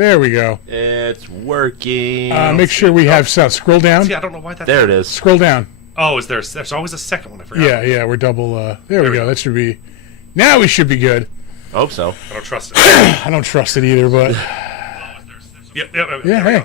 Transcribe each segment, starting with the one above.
There we go. It's working. Make sure we have sound. Scroll down. See, I don't know why that's... There it is. Scroll down. Oh, is there's always a second one, I forgot. Yeah, we're double... there we go. That should be... Now we should be good. Hope so. I don't trust it. I don't trust it either, but... Yep, Yeah, hey.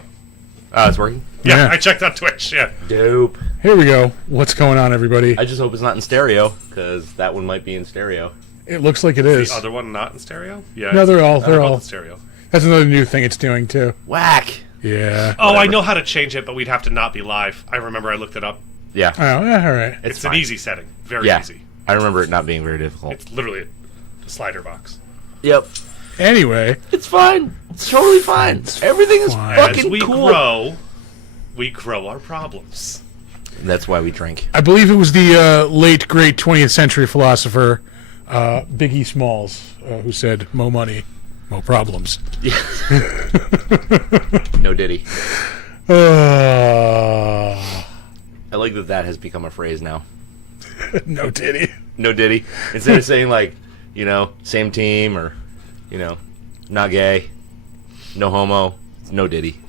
It's working? Yeah, Yeah. I checked on Twitch, yeah. Dope. Here we go. What's going on, everybody? I just hope it's not in stereo, because that one might be in stereo. It looks like it is. The other one not in stereo? Yeah. No, they're all in stereo. That's another new thing it's doing, too. Whack! Yeah. Oh, I know how to change it, but we'd have to not be live. I remember I looked it up. Yeah. Oh, yeah, all right. It's an easy setting. Very Yeah. easy. I remember it not being very difficult. It's literally a slider box. Yep. Anyway. It's fine. It's totally fine. Everything is fine. fucking As we cool. we grow our problems. That's why we drink. I believe it was the late, great 20th century philosopher, Biggie Smalls, who said, "Mo money, mo problems." Yeah. No Diddy. I like that has become a phrase now. No titty. No Diddy. Instead of saying, like, same team or, not gay, no homo, it's no Diddy.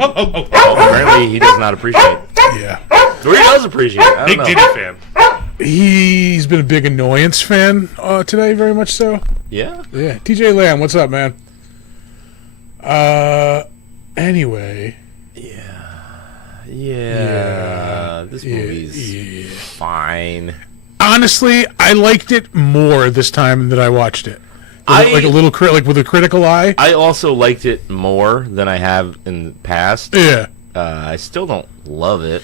Apparently he does not appreciate. Yeah. Or he does appreciate. I don't Big know. Diddy fan. He's been a big annoyance fan today, very much so. Yeah? Yeah. TJ Lamb, what's up, man? Anyway. Yeah. This movie's fine. Honestly, I liked it more this time that I watched it. Like a little with a critical eye. I also liked it more than I have in the past. Yeah. I still don't love it.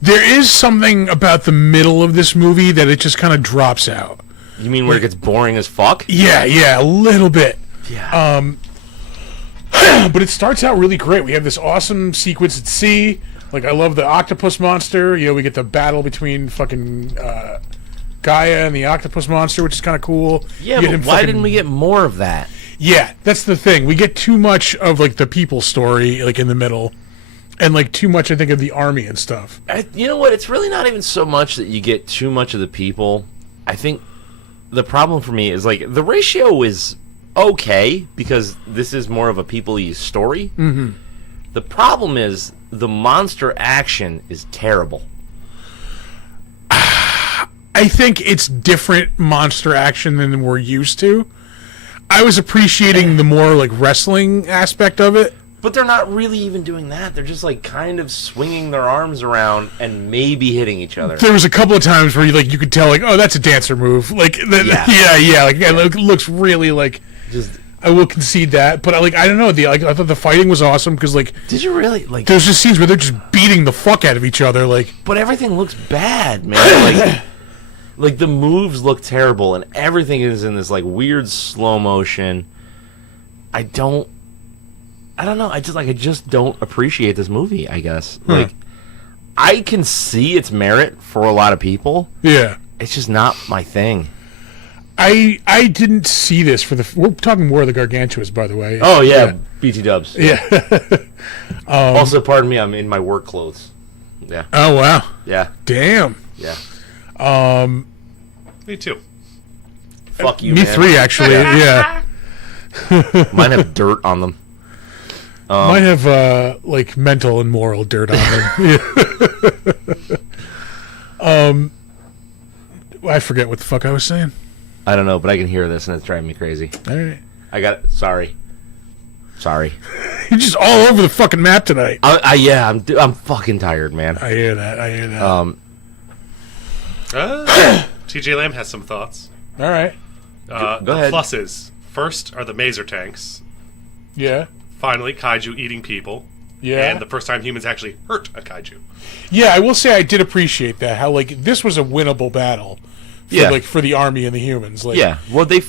There is something about the middle of this movie that it just kind of drops out. You mean where it gets boring as fuck? Yeah, a little bit. Yeah. But it starts out really great. We have this awesome sequence at sea. Like, I love the octopus monster. We get the battle between fucking Gaia and the octopus monster, which is kind of cool. Yeah, but why didn't we get more of that? Yeah, that's the thing. We get too much of, like, the people story, like, in the middle. And, like, too much, I think, of the army and stuff. You know what? It's really not even so much that you get too much of the people. I think the problem for me is, like, the ratio is okay because this is more of a people-y story. Mm-hmm. The problem is the monster action is terrible. I think it's different monster action than we're used to. I was appreciating the more, like, wrestling aspect of it. But they're not really even doing that. They're just, like, kind of swinging their arms around and maybe hitting each other. There was a couple of times where you could tell, like, oh, that's a dancer move. Like, yeah. It looks really, like, just... I will concede that, but I don't know. I thought the fighting was awesome because, like, did you really like? There's just scenes where they're just beating the fuck out of each other, like. But everything looks bad, man. Like the moves look terrible, and everything is in this like weird slow motion. I don't know. I just don't appreciate this movie. I guess like I can see its merit for a lot of people. Yeah, it's just not my thing. I didn't see this for we're talking more of the Gargantuas, by the way. Oh, yeah. BT dubs. Yeah. Also, pardon me, I'm in my work clothes. Yeah. Oh, wow. Yeah. Damn. Yeah. Me too. Fuck you, Me man. 3, actually, yeah. Mine have dirt on them. Mine have, like, mental and moral dirt on them. I forget what the fuck I was saying. I don't know, but I can hear this, and it's driving me crazy. All right. I got it. Sorry. You're just all over the fucking map tonight. I'm fucking tired, man. I hear that. TJ Lamb has some thoughts. All right. Go ahead. The pluses. First are the maser tanks. Yeah. Finally, kaiju eating people. Yeah. And the first time humans actually hurt a kaiju. Yeah, I will say I did appreciate that. How, like, this was a winnable battle. For the army and the humans. Like, yeah. Well, I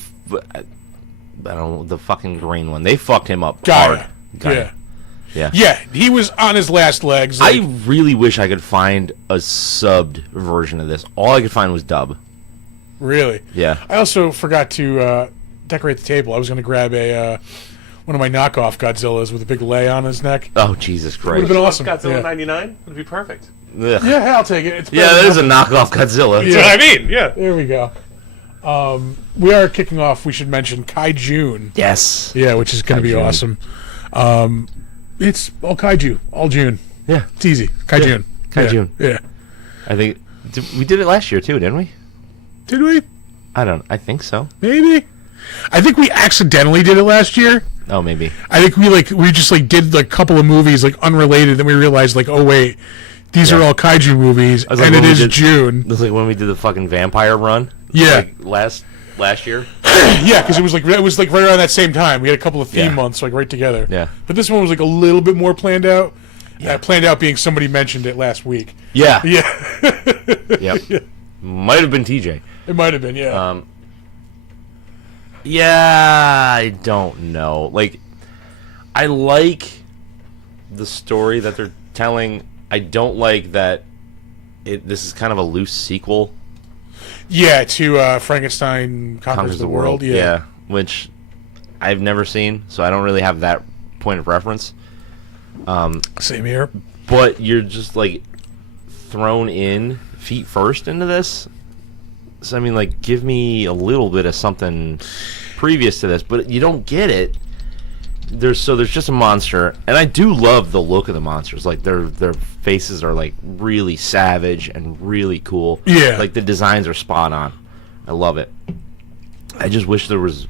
don't know, the fucking green one. They fucked him up Gaia. hard. Gaia. Yeah. Yeah, he was on his last legs. Like, I really wish I could find a subbed version of this. All I could find was dub. Really? Yeah. I also forgot to decorate the table. I was going to grab one of my knockoff Godzillas with a big lay on his neck. Oh, Jesus Christ. Would have been awesome. Godzilla 99 would be perfect. Ugh. Yeah, I'll take it. That is a knockoff Godzilla. That's what I mean, yeah. There we go. We are kicking off. We should mention Kaijun. Yes. Yeah, which is going to be Kaijun. awesome. It's all kaiju, all June. Yeah. It's easy. Kaijun. Kaijun. Yeah. I think we did it last year too, didn't we? Did we? I think so. Maybe. I think we accidentally did it last year. Oh, maybe. I think we just did a couple of movies unrelated, then we realized oh wait, these are all kaiju movies, I was like, and it when we is did- June. It was like when we did the fucking vampire run. Yeah. Last year. Yeah, because it was right around that same time. We had a couple of theme Yeah. months right together. Yeah. But this one was a little bit more planned out. Planned out being somebody mentioned it last week. Yeah. Yeah. Yep. Might have been TJ. It might have been. Yeah. Yeah, I don't know. I like the story that they're telling. I don't like that this is kind of a loose sequel. Yeah, to Frankenstein Conquers the World. Yeah. Which I've never seen, so I don't really have that point of reference. Same here. But you're just thrown in feet first into this. So I mean, give me a little bit of something previous to this, but you don't get it. There's just a monster, and I do love the look of the monsters. Their faces are really savage and really cool. Yeah. The designs are spot on. I love it. I just wish there was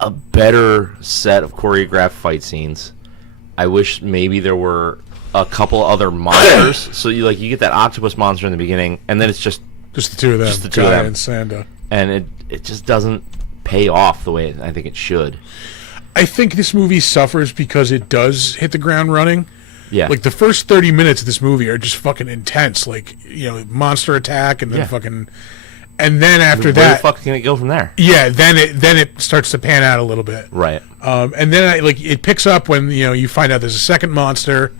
a better set of choreographed fight scenes. I wish maybe there were a couple other monsters. So you get that octopus monster in the beginning, and then it's just the two of them, just the two of Gaia them. and Sanda. And it just doesn't pay off the way I think it should. I think this movie suffers because it does hit the ground running. Yeah. The first 30 minutes of this movie are just fucking intense. Monster attack and then Yeah. fucking... And then after Where that... the fuck can it go from there? Yeah, then it starts to pan out a little bit. Right. And then it picks up when you find out there's a second monster,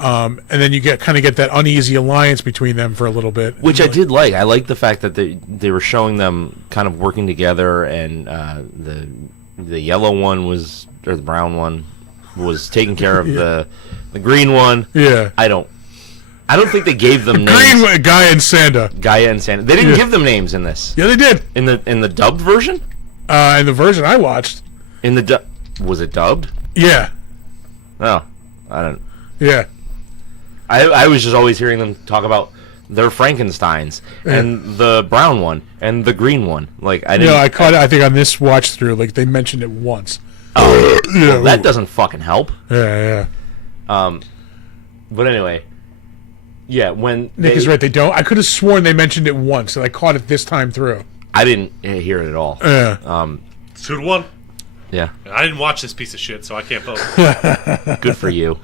and then you get that uneasy alliance between them for a little bit. Which I did like. I liked the fact that they were showing them kind of working together, and the yellow one was, or the brown one was taking care of the green one. Yeah. I don't think they gave them names. Green one, Gaia and Sanda. Gaia and Santa. They didn't give them names in this. Yeah, they did. In the dubbed version. In the version I watched. Was it dubbed? Yeah. No, I don't. Yeah. I was just always hearing them talk about their Frankensteins and the brown one and the green one. I didn't. No, I caught it. I think on this watch through, they mentioned it once. Oh, Yeah. well, that doesn't fucking help. Yeah. But anyway, yeah. When Nick is right. They don't. I could have sworn they mentioned it once, and I caught it this time through. I didn't hear it at all. Yeah. It's 2-1. Yeah. I didn't watch this piece of shit, so I can't vote. Good for you.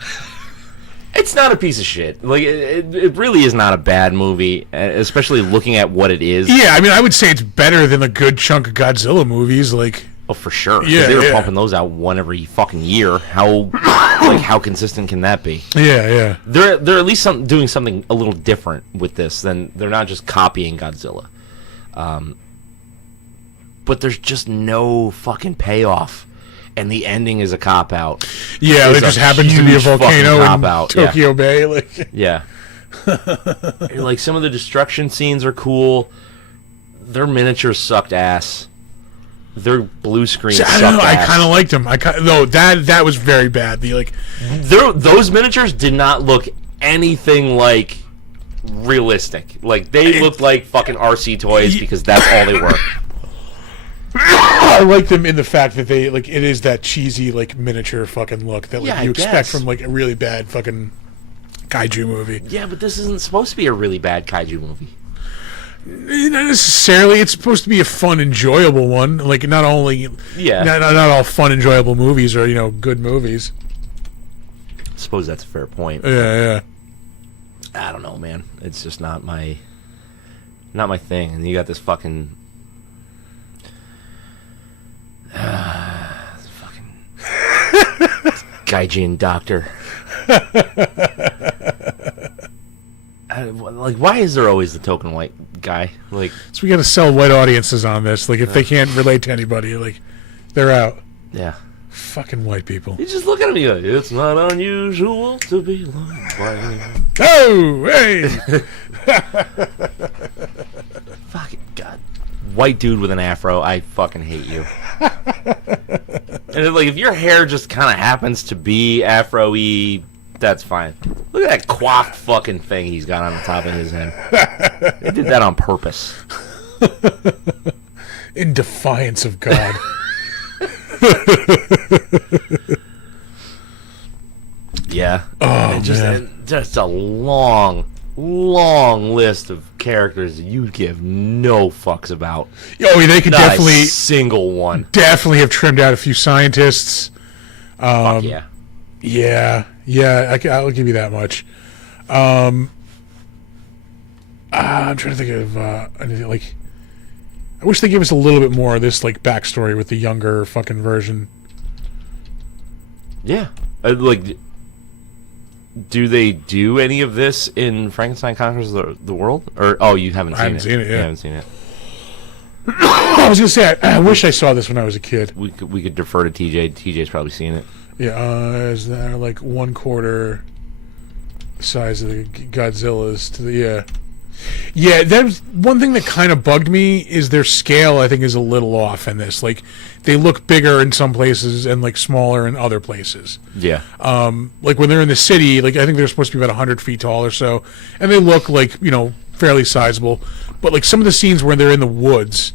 It's not a piece of shit. It really is not a bad movie, especially looking at what it is. Yeah, I mean, I would say it's better than a good chunk of Godzilla movies. Oh, for sure. 'Cause Yeah, they were yeah. pumping those out one every fucking year. How consistent can that be? Yeah. They're at least doing something a little different with this than they're not just copying Godzilla. But there's just no fucking payoff, and the ending is a cop out. Yeah, It's there just a happens to be a huge fucking volcano in cop-out, yeah. Tokyo Bay. Yeah. And, some of the destruction scenes are cool. Their miniatures sucked ass. Their blue screen See, sucked I don't know. I ass. kind of liked them. No, that was very bad. Those miniatures did not look anything like realistic. They looked like fucking RC toys because that's all they were. I like them in the fact that they it is that cheesy miniature fucking look that Yeah, you I expect guess. from a really bad fucking kaiju movie. Yeah, but this isn't supposed to be a really bad kaiju movie. Not necessarily. It's supposed to be a fun, enjoyable one. Not only not all fun, enjoyable movies are good movies. I suppose that's a fair point. Yeah. I don't know, man. It's just not my thing. And you got this fucking Gaijin doctor. Why is there always the token white guy? So we got to sell white audiences on this. If they can't relate to anybody, they're out. Yeah. Fucking white people. You just look at him and you go, it's not unusual to be like white. Oh, hey! Fucking God. white dude with an afro, I fucking hate you. And like, if your hair just kind of happens to be afro-y, that's fine. Look at that coiffed fucking thing he's got on the top of his head. They did that on purpose. In defiance of God. Yeah. Oh, Just a long list of characters that you give no fucks about. Oh, they could Not definitely a single one. Definitely have trimmed out a few scientists. Fuck yeah. Yeah, I'll give you that much. I'm trying to think of anything like. I wish they gave us a little bit more of this like backstory with the younger fucking version. Yeah. Like, do they do any of this in Frankenstein Conquers the World? Or you haven't seen it? I haven't seen it. Yeah, you haven't seen it. I was gonna say I wish I saw this when I was a kid. We could defer to TJ. TJ's probably seen it. Yeah, is that like 1/4 size of the Godzillas to the Yeah, that's one thing that kind of bugged me is their scale. I think is a little off in this. Like, they look bigger in some places and like smaller in other places. Yeah. Like when they're in the city, like I think they're supposed to be about 100 feet tall or so, and they look like fairly sizable. But like some of the scenes where they're in the woods,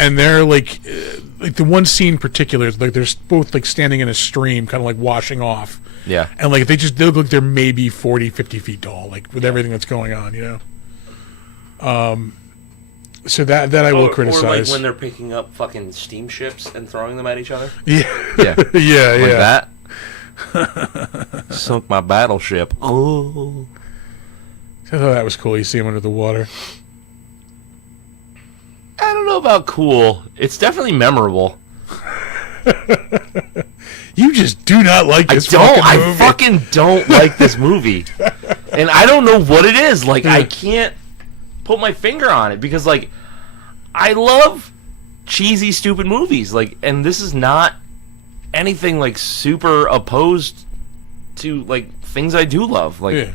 and they're like the one scene in particular, like they're both like standing in a stream, kind of like washing off. Yeah. And like they look like they're maybe 40, 50 feet tall, like with everything that's going on, So that I will criticize. Or like when they're picking up fucking steamships and throwing them at each other. Yeah. Yeah. yeah. Like that. Sunk my battleship. Oh. I thought that was cool. You see him under the water. I don't know about cool. It's definitely memorable. You just do not like this I fucking don't like this movie. And I don't know what it is. Like, I can't put my finger on it because, like, I love cheesy, stupid movies. Like, and this is not anything, like, super opposed to, like, things I do love. Like,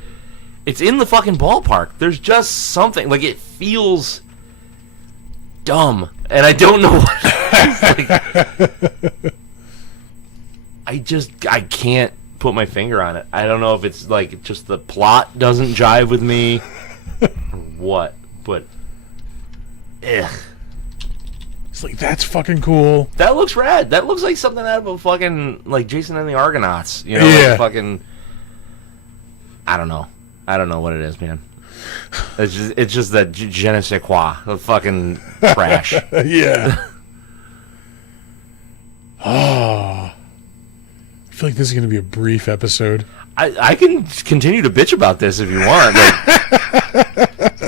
it's in the fucking ballpark. There's just something. Like, it feels dumb. And I don't know what it is. Like, I can't put my finger on it. I don't know if it's, like, just the plot doesn't jive with me or what, but ugh. It's like, that's fucking cool. That looks rad. That looks like something out of a fucking, like, Jason and the Argonauts. Yeah. Like fucking, I don't know what it is, man. It's just that je ne sais quoi, the fucking trash. Yeah. Oh. I feel like this is going to be a brief episode. I can continue to bitch about this if you want. Like,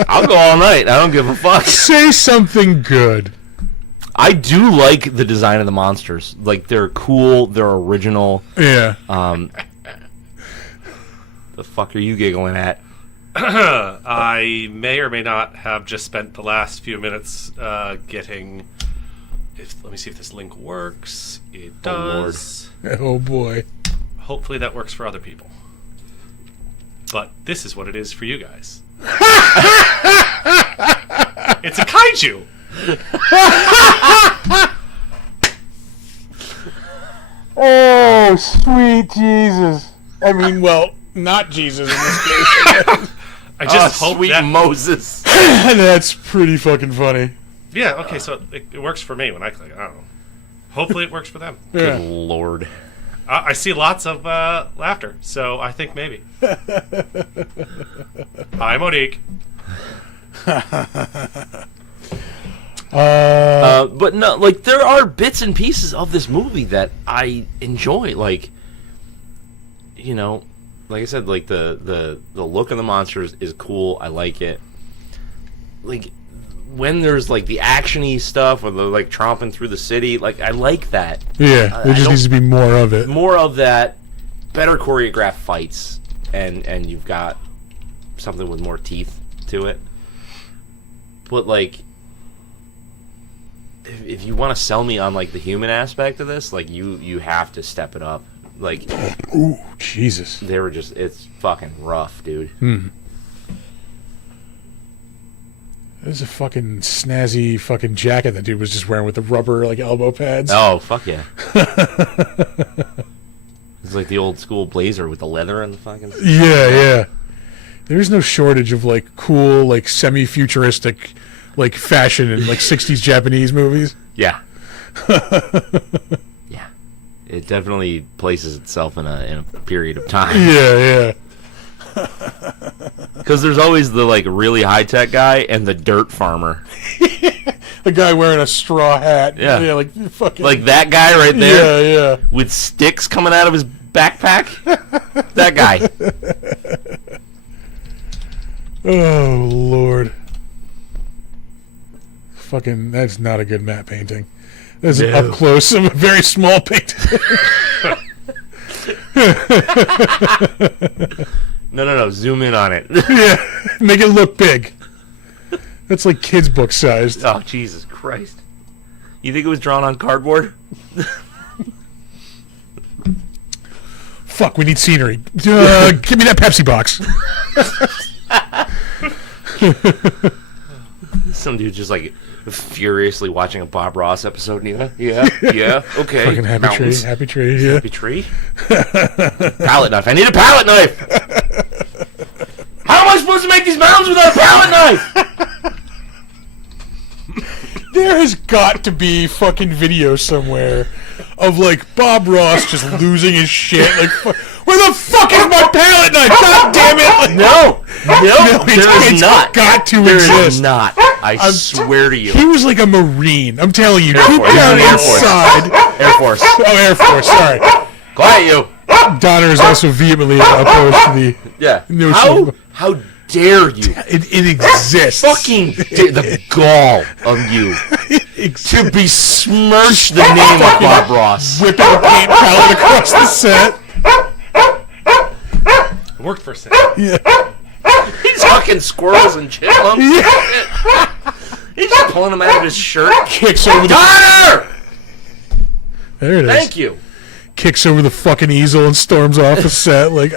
I'll go all night. I don't give a fuck. Say something good. I do like the design of the monsters. Like, they're cool. They're original. Yeah. The fuck are you giggling at? I may or may not have just spent the last few minutes getting... let me see if this link works. It does. Oh, boy. Hopefully that works for other people. But this is what it is for you guys. It's a kaiju! Oh, sweet Jesus. I mean, well, not Jesus in this case. I just hope sweet that... Moses. That's pretty fucking funny. Yeah, okay, so it works for me when I click it. I don't know. Hopefully it works for them. Yeah. Good lord. I see lots of laughter, so I think maybe. Hi, Monique. But no, like, there are bits and pieces of this movie that I enjoy. Like, like I said, like the look of the monsters is cool. I like it. Like, when there's like the action-y stuff or the like tromping through the city, like, I like that. Yeah, there just needs to be more of it. More of that, better choreographed fights, and you've got something with more teeth to it. But like, if you want to sell me on like the human aspect of this, like you have to step it up. Like, ooh, Jesus, it's fucking rough, dude. There's a fucking snazzy fucking jacket that dude was just wearing with the rubber like elbow pads. Oh, fuck yeah. It's like the old school blazer with the leather and the fucking... Yeah. There's no shortage of like cool, like semi-futuristic, like fashion in like 60s Japanese movies. Yeah. Yeah. It definitely places itself in a period of time. Yeah. Because there's always the like really high-tech guy and the dirt farmer. The guy wearing a straw hat. Yeah. Like fucking... Like that guy right there. Yeah. With sticks coming out of his backpack. That guy. Oh, Lord. Fucking, that's not a good matte painting. That's an up close of a very small painting. No. Zoom in on it. Yeah, make it look big. That's like kids' book sized. Oh, Jesus Christ. You think it was drawn on cardboard? Fuck, we need scenery. Give me that Pepsi box. Some dude just like furiously watching a Bob Ross episode. Yeah, okay. Fucking happy tree, yeah. Happy tree? Palette knife. I need a palette knife! How am I supposed to make these mountains without a palette knife? There has got to be fucking video somewhere of like Bob Ross just losing his shit. Like, where the fuck is my palette knife? God damn it! Like, No, it's not. Got to There exist. is not. I swear to you. He was like a Marine. I'm telling you. Deep Force. down Air Force. inside. Air Force. Oh, Air Force. Sorry. Quiet you. Donner is also vehemently opposed to the Yeah. notion. How dare you? It exists. Fucking the gall of you to besmirch the name of Bob Ross. Whipping a paint palette across the set. It worked for a second. Yeah. He's fucking squirrels and chipmunks. Yeah. He's just pulling them out of his shirt. Kicks over the... Donner! There it is. Thank you. Kicks over the fucking easel and storms off the set. Like,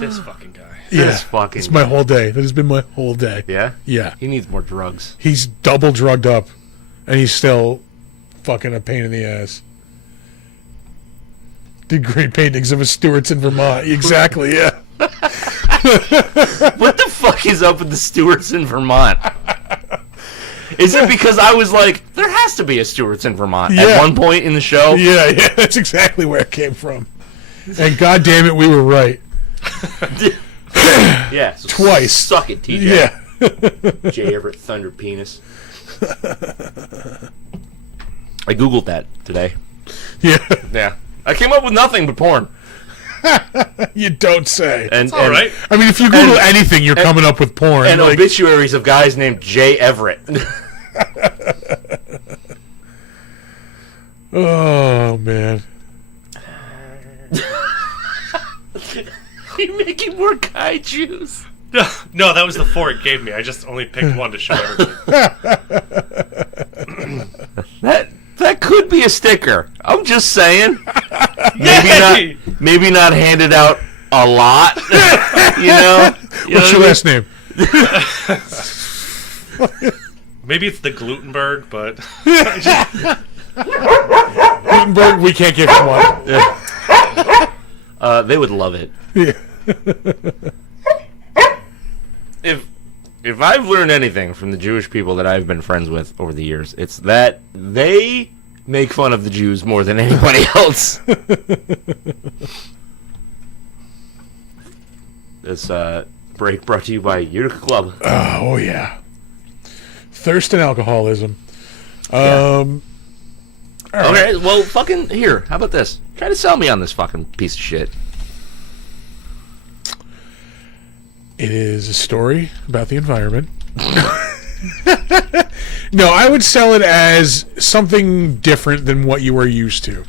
This fucking guy. yeah. This fucking It's my whole day. That has been my whole day. Yeah? Yeah. He needs more drugs. He's double drugged up, and he's still fucking a pain in the ass. Did great paintings of his Stewarts in Vermont. Exactly, yeah. What the fuck is up with the Stewarts in Vermont? Is it because I was like, there has to be a Stewarts in Vermont Yeah. at one point in the show? Yeah, that's exactly where it came from. And god damn it, we were right. Yeah. So Twice. Suck it, TJ. Yeah. J. Everett Thunder Penis. I Googled that today. Yeah. Yeah. I came up with nothing but porn. You don't say. And, All right. I mean, if you Google anything, you're coming up with porn. And like, obituaries of guys named J. Everett. oh, man. Are you making more kaijus? No, that was the 4 it gave me. I just only picked one to show everybody. That could be a sticker. I'm just saying. Yay! Maybe not handed out a lot. you know? What's your last name? Maybe it's the Glutenberg, but Gutenberg, we can't give him one. They would love it. Yeah. If I've learned anything from the Jewish people that I've been friends with over the years, it's that they make fun of the Jews more than anybody else. This break brought to you by Utica Club. Oh, yeah. Thirst and alcoholism. Okay, All right. well, fucking here. How about this? Try to sell me on this fucking piece of shit. It is a story about the environment. No, I would sell it as something different than what you are used to.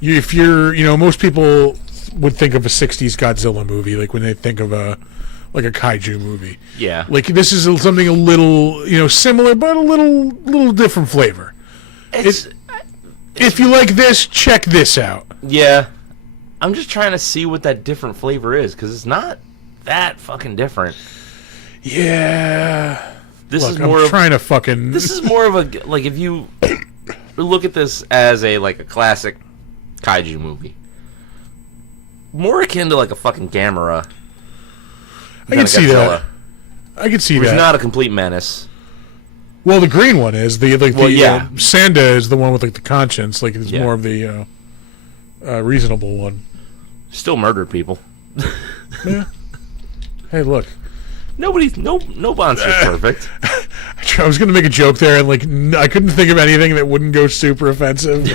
If you're, most people would think of a 60s Godzilla movie, like when they think of a kaiju movie. Yeah. Like this is something a little, similar, but a little different flavor. If you like this, check this out. Yeah. I'm just trying to see what that different flavor is, because it's not that fucking different. Yeah. This Look, is more I'm of trying to fucking. this is more of a like if you look at this as a classic kaiju movie, more akin to like a fucking Gamera. I can see that. I can see He's that. not a complete menace. Well, the green one is the yeah. Sanda is the one with like the conscience. Like it's Yeah. more of the reasonable one. Still murdered people. Yeah. Hey, look. No monster's perfect. I was gonna make a joke there, and I couldn't think of anything that wouldn't go super offensive.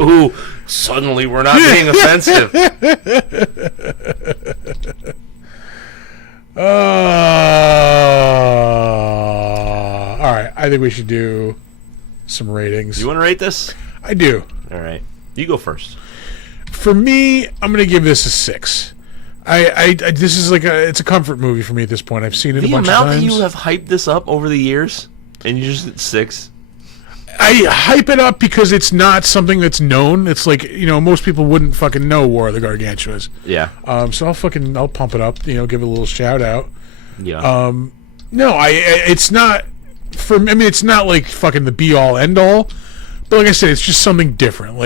Ooh, suddenly we're not being offensive. All right, I think we should do some ratings. You want to rate this? I do. All right, you go first. For me, I'm gonna give this a 6. I this is it's a comfort movie for me at this point. I've seen it a bunch of times. The amount that you have hyped this up over the years, and you just at 6. I hype it up because it's not something that's known. It's most people wouldn't fucking know War of the Gargantuas. Yeah. So I'll pump it up. Give it a little shout out. Yeah. No, it's not for me. I mean, it's not like fucking the be all end all. But like I said, it's just something different.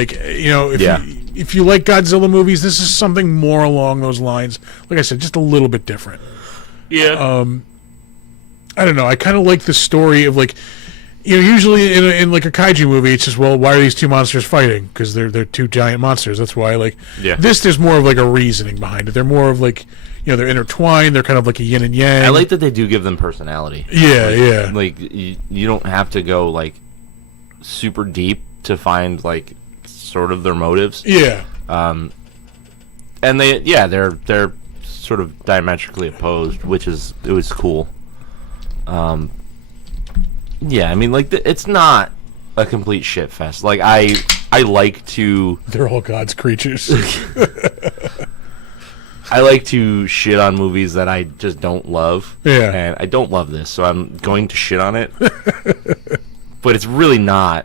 If you like Godzilla movies, this is something more along those lines. Like I said, just a little bit different. Yeah. I don't know. I kind of like the story of usually in like a kaiju movie, it's just, well, why are these two monsters fighting? Because they're two giant monsters. That's why. This, there's more of a reasoning behind it. They're more of they're intertwined. They're kind of like a yin and yang. I like that they do give them personality. Yeah, yeah. You don't have to go super deep to find sort of their motives. Yeah. And they're sort of diametrically opposed, it was cool. Yeah, I mean, it's not a complete shit fest. I like to... They're all God's creatures. I like to shit on movies that I just don't love. Yeah. And I don't love this, so I'm going to shit on it. But it's really not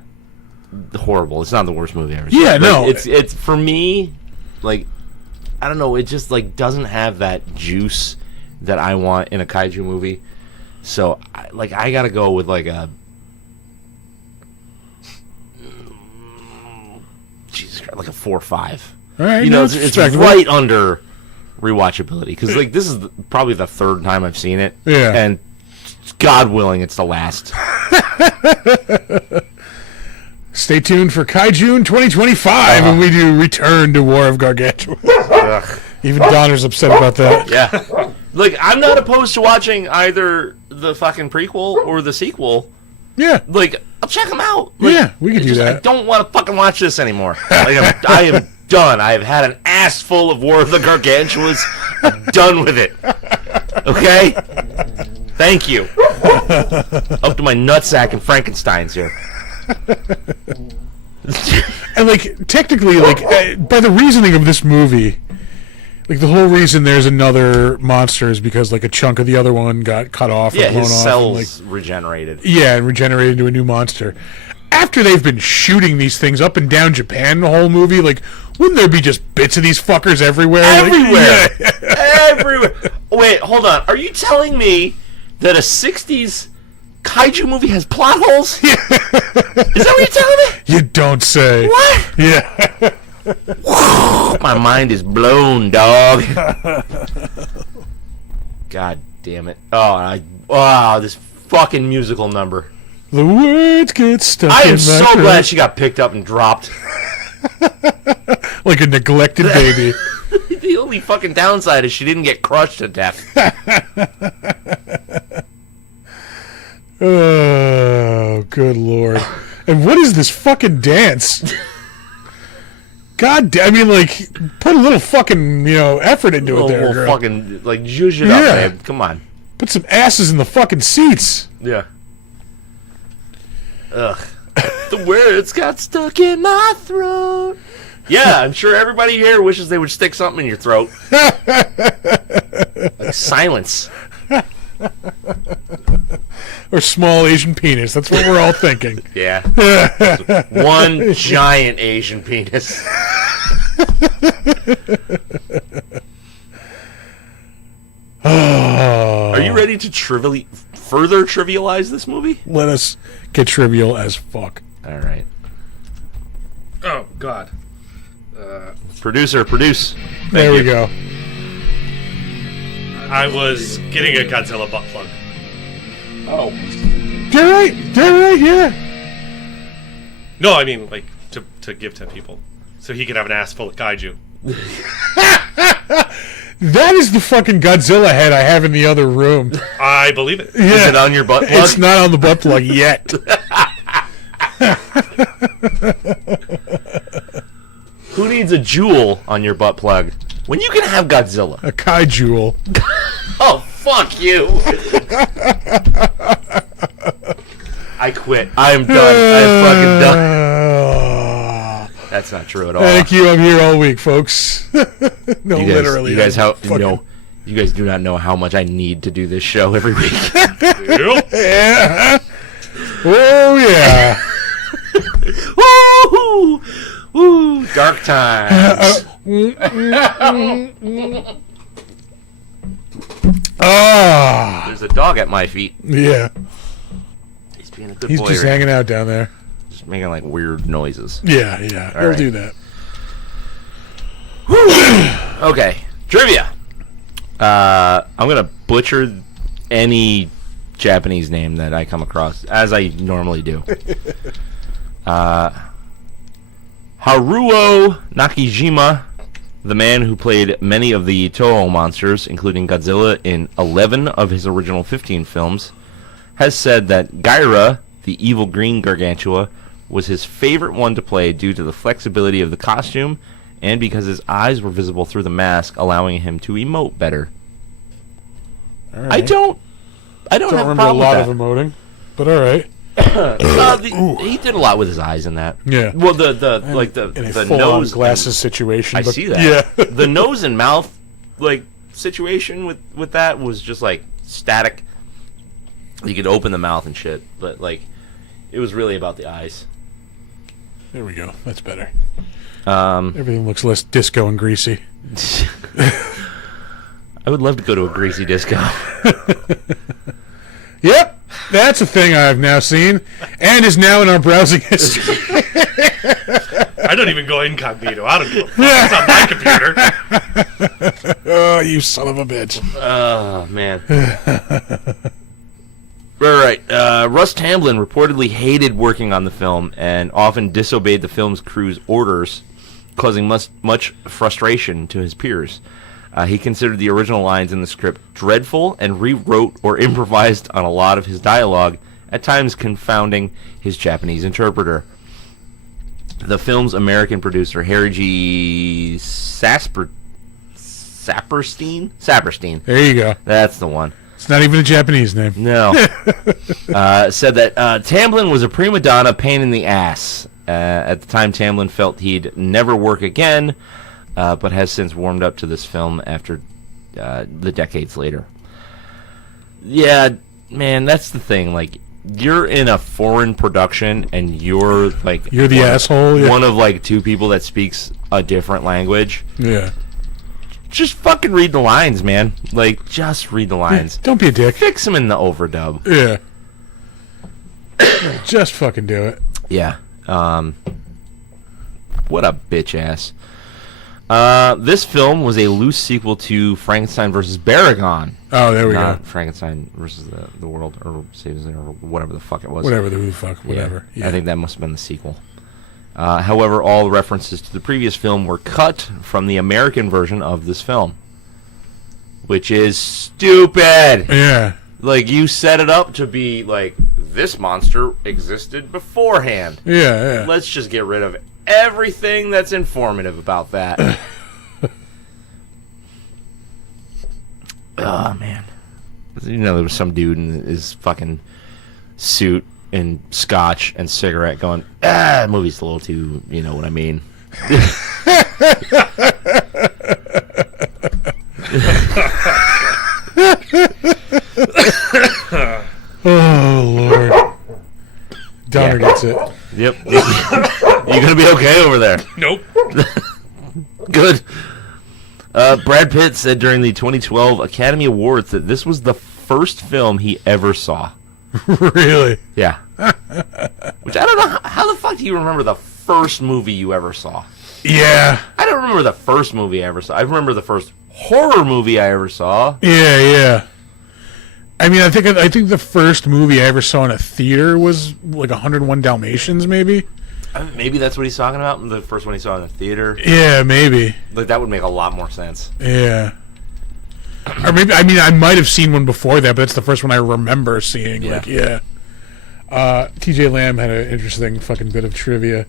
horrible. It's not the worst movie I've ever seen. Yeah, no. It's for me, I don't know, it just, doesn't have that juice that I want in a kaiju movie. So, I gotta go with, Jesus Christ, a 4 or 5. All right, it's right under rewatchability. Because, this is probably the 3rd time I've seen it. Yeah. And, God willing, it's the last. Stay tuned for Kaijun 2025 when we do Return to War of Gargantua. Even Donner's upset about that. Yeah. I'm not opposed to watching either the fucking prequel or the sequel. Yeah. I'll check them out. Yeah, we can do that. I don't want to fucking watch this anymore. I am done. I have had an ass full of War of the Gargantuas. I'm done with it. Okay? Thank you. Up to my nutsack and Frankenstein's here. And technically, by the reasoning of this movie, the whole reason there's another monster is because a chunk of the other one got cut off or blown his off. cells regenerated. Yeah, and regenerated into a new monster. After they've been shooting these things up and down Japan the whole movie, wouldn't there be just bits of these fuckers everywhere? Everywhere! Everywhere! Wait, hold on. Are you telling me that a 60s kaiju movie has plot holes? Is that what you're telling me? You don't say. What? Yeah. My mind is blown, dog. God damn it. Oh, this fucking musical number. The words get stuck I in am my so throat. glad she got picked up and dropped. Like a neglected baby. The only fucking downside is she didn't get crushed to death. Oh, good lord. And what is this fucking dance? God damn, put a little fucking, effort into it there, We'll girl. fucking, zhuzh it up, babe. Come on. Put some asses in the fucking seats. Yeah. Ugh. The words got stuck in my throat. Yeah, I'm sure everybody here wishes they would stick something in your throat. Silence. Or small Asian penis. That's what we're all thinking. Yeah. One giant Asian penis. you ready to further trivialize this movie? Let us get trivial as fuck. All right. Oh God. Producer, produce. There we go. I was getting a Godzilla butt plug. Oh. They're right, yeah. No, I mean like to give to people, so he could have an ass full of kaiju. That is the fucking Godzilla head I have in the other room. I believe it. Yeah. Is it on your butt plug? It's not on the butt plug yet. Who needs a jewel on your butt plug when you can have Godzilla? A kaiju. Oh, fuck you. I quit. I'm done. I'm fucking done. That's not true at all. Thank you. I'm here all week, folks. No, literally. You guys you guys do not know how much I need to do this show every week. Yep. Yeah. Oh, yeah. Woo! Woo! Dark times. Ah. There's a dog at my feet. Yeah. He's being a good He's boy. just right hanging out down there. now. Just making like weird noises. Yeah. He'll right. do that. Okay, trivia. I'm gonna butcher any Japanese name that I come across, as I normally do. Haruo Nakajima, the man who played many of the Toho monsters, including Godzilla in 11 of his original 15 films, has said that Gaira, the evil green Gargantua, was his favorite one to play due to the flexibility of the costume and because his eyes were visible through the mask, allowing him to emote better. All right. I don't have a remember a problem lot with of emoting, but all right. he did a lot with his eyes in that. Yeah. Well, the In a the full-on nose glasses situation. I but, see that. Yeah. The nose and mouth situation with that was just like static. You could open the mouth and shit, but it was really about the eyes. There we go. That's better. Um, Everything looks less disco and greasy. I would love to go to a greasy disco. Yep. That's a thing I've now seen and is now in our browsing history. I don't even go incognito. I don't give a fuck. It's on my computer. Oh, you son of a bitch. Oh man. Right. Russ Tamblyn reportedly hated working on the film and often disobeyed the film's crew's orders, causing much frustration to his peers. He considered the original lines in the script dreadful and rewrote or improvised on a lot of his dialogue, at times confounding his Japanese interpreter. The film's American producer, Harry G. Saperstein? There you go. That's the one. It's not even a Japanese name. No. Said that Tamblyn was a prima donna pain in the ass. At the time, Tamblyn felt he'd never work again, but has since warmed up to this film after the decades later. Yeah, man, that's the thing. You're in a foreign production, and you're You're the asshole. Yeah. one of two people that speaks a different language. Yeah. Just fucking read the lines, man. Just read the lines. Don't be a dick. Fix them in the overdub. Yeah. Just fucking do it. Yeah. What a bitch ass. This film was a loose sequel to Frankenstein vs. Baragon. Oh, there we Not go. Frankenstein versus the world, or Saves or whatever the fuck it was. Whatever the who the fuck, whatever. Yeah. I think that must have been the sequel. However, all references to the previous film were cut from the American version of this film, which is stupid. Yeah. You set it up to be this monster existed beforehand. Yeah. Let's just get rid of everything that's informative about that. Oh, man. There was some dude in his fucking suit and scotch and cigarette going, the movie's a little too, you know what I mean. Oh, Lord. Donner gets it. Yep. You gonna be okay over there? Nope. Good. Brad Pitt said during the 2012 Academy Awards that this was the first film he ever saw. Really? Yeah. Which I don't know. How the fuck do you remember the first movie you ever saw? Yeah. I don't remember the first movie I ever saw. I remember the first horror movie I ever saw. Yeah. I mean, I think the first movie I ever saw in a theater was like 101 Dalmatians, maybe. Maybe that's what he's talking about. The first one he saw in the theater. Yeah, maybe. Like that would make a lot more sense. Yeah. Or maybe, I mean, I might have seen one before that, but that's the first one I remember seeing. Yeah. Like, yeah. TJ Lamb had an interesting fucking bit of trivia.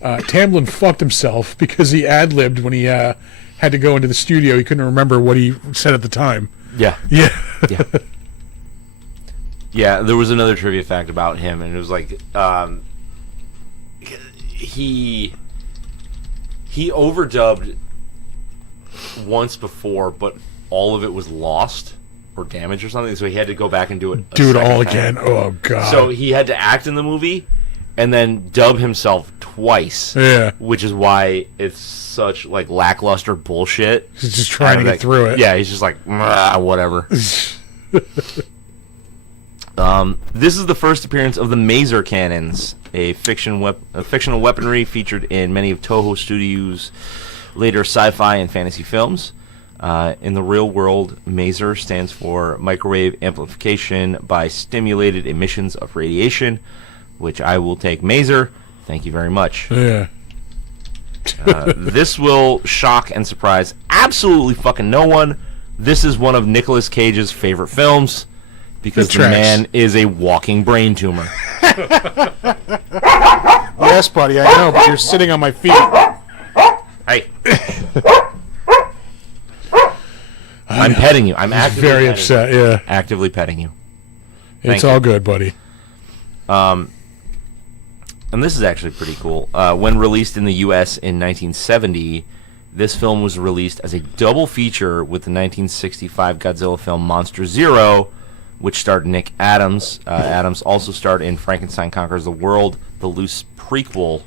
Tamblyn fucked himself because he ad-libbed when he had to go into the studio. He couldn't remember what he said at the time. Yeah. Yeah. Yeah. Yeah, there was another trivia fact about him, and it was like, he overdubbed once before, but all of it was lost or damaged or something, so he had to go back and do it all again. Oh, God. So he had to act in the movie and then dub himself twice. Yeah. Which is why it's such, like, lackluster bullshit. He's just trying to get through it. Yeah, he's just like, whatever. This is the first appearance of the Maser cannons, a fictional weaponry featured in many of Toho Studios' later sci-fi and fantasy films. In the real world, Maser stands for microwave amplification by stimulated emissions of radiation, which I will take Maser. Thank you very much. Yeah. This will shock and surprise absolutely fucking no one. This is one of Nicolas Cage's favorite films because the man is a walking brain tumor. Yes, buddy, I know, but you're sitting on my feet. Hey. I'm petting you. I'm actively very upset, yeah. Actively petting you. It's all good, buddy. And this is actually pretty cool. When released in the U.S. in 1970, this film was released as a double feature with the 1965 Godzilla film Monster Zero, which starred Nick Adams. Adams also starred in Frankenstein Conquers the World, the loose prequel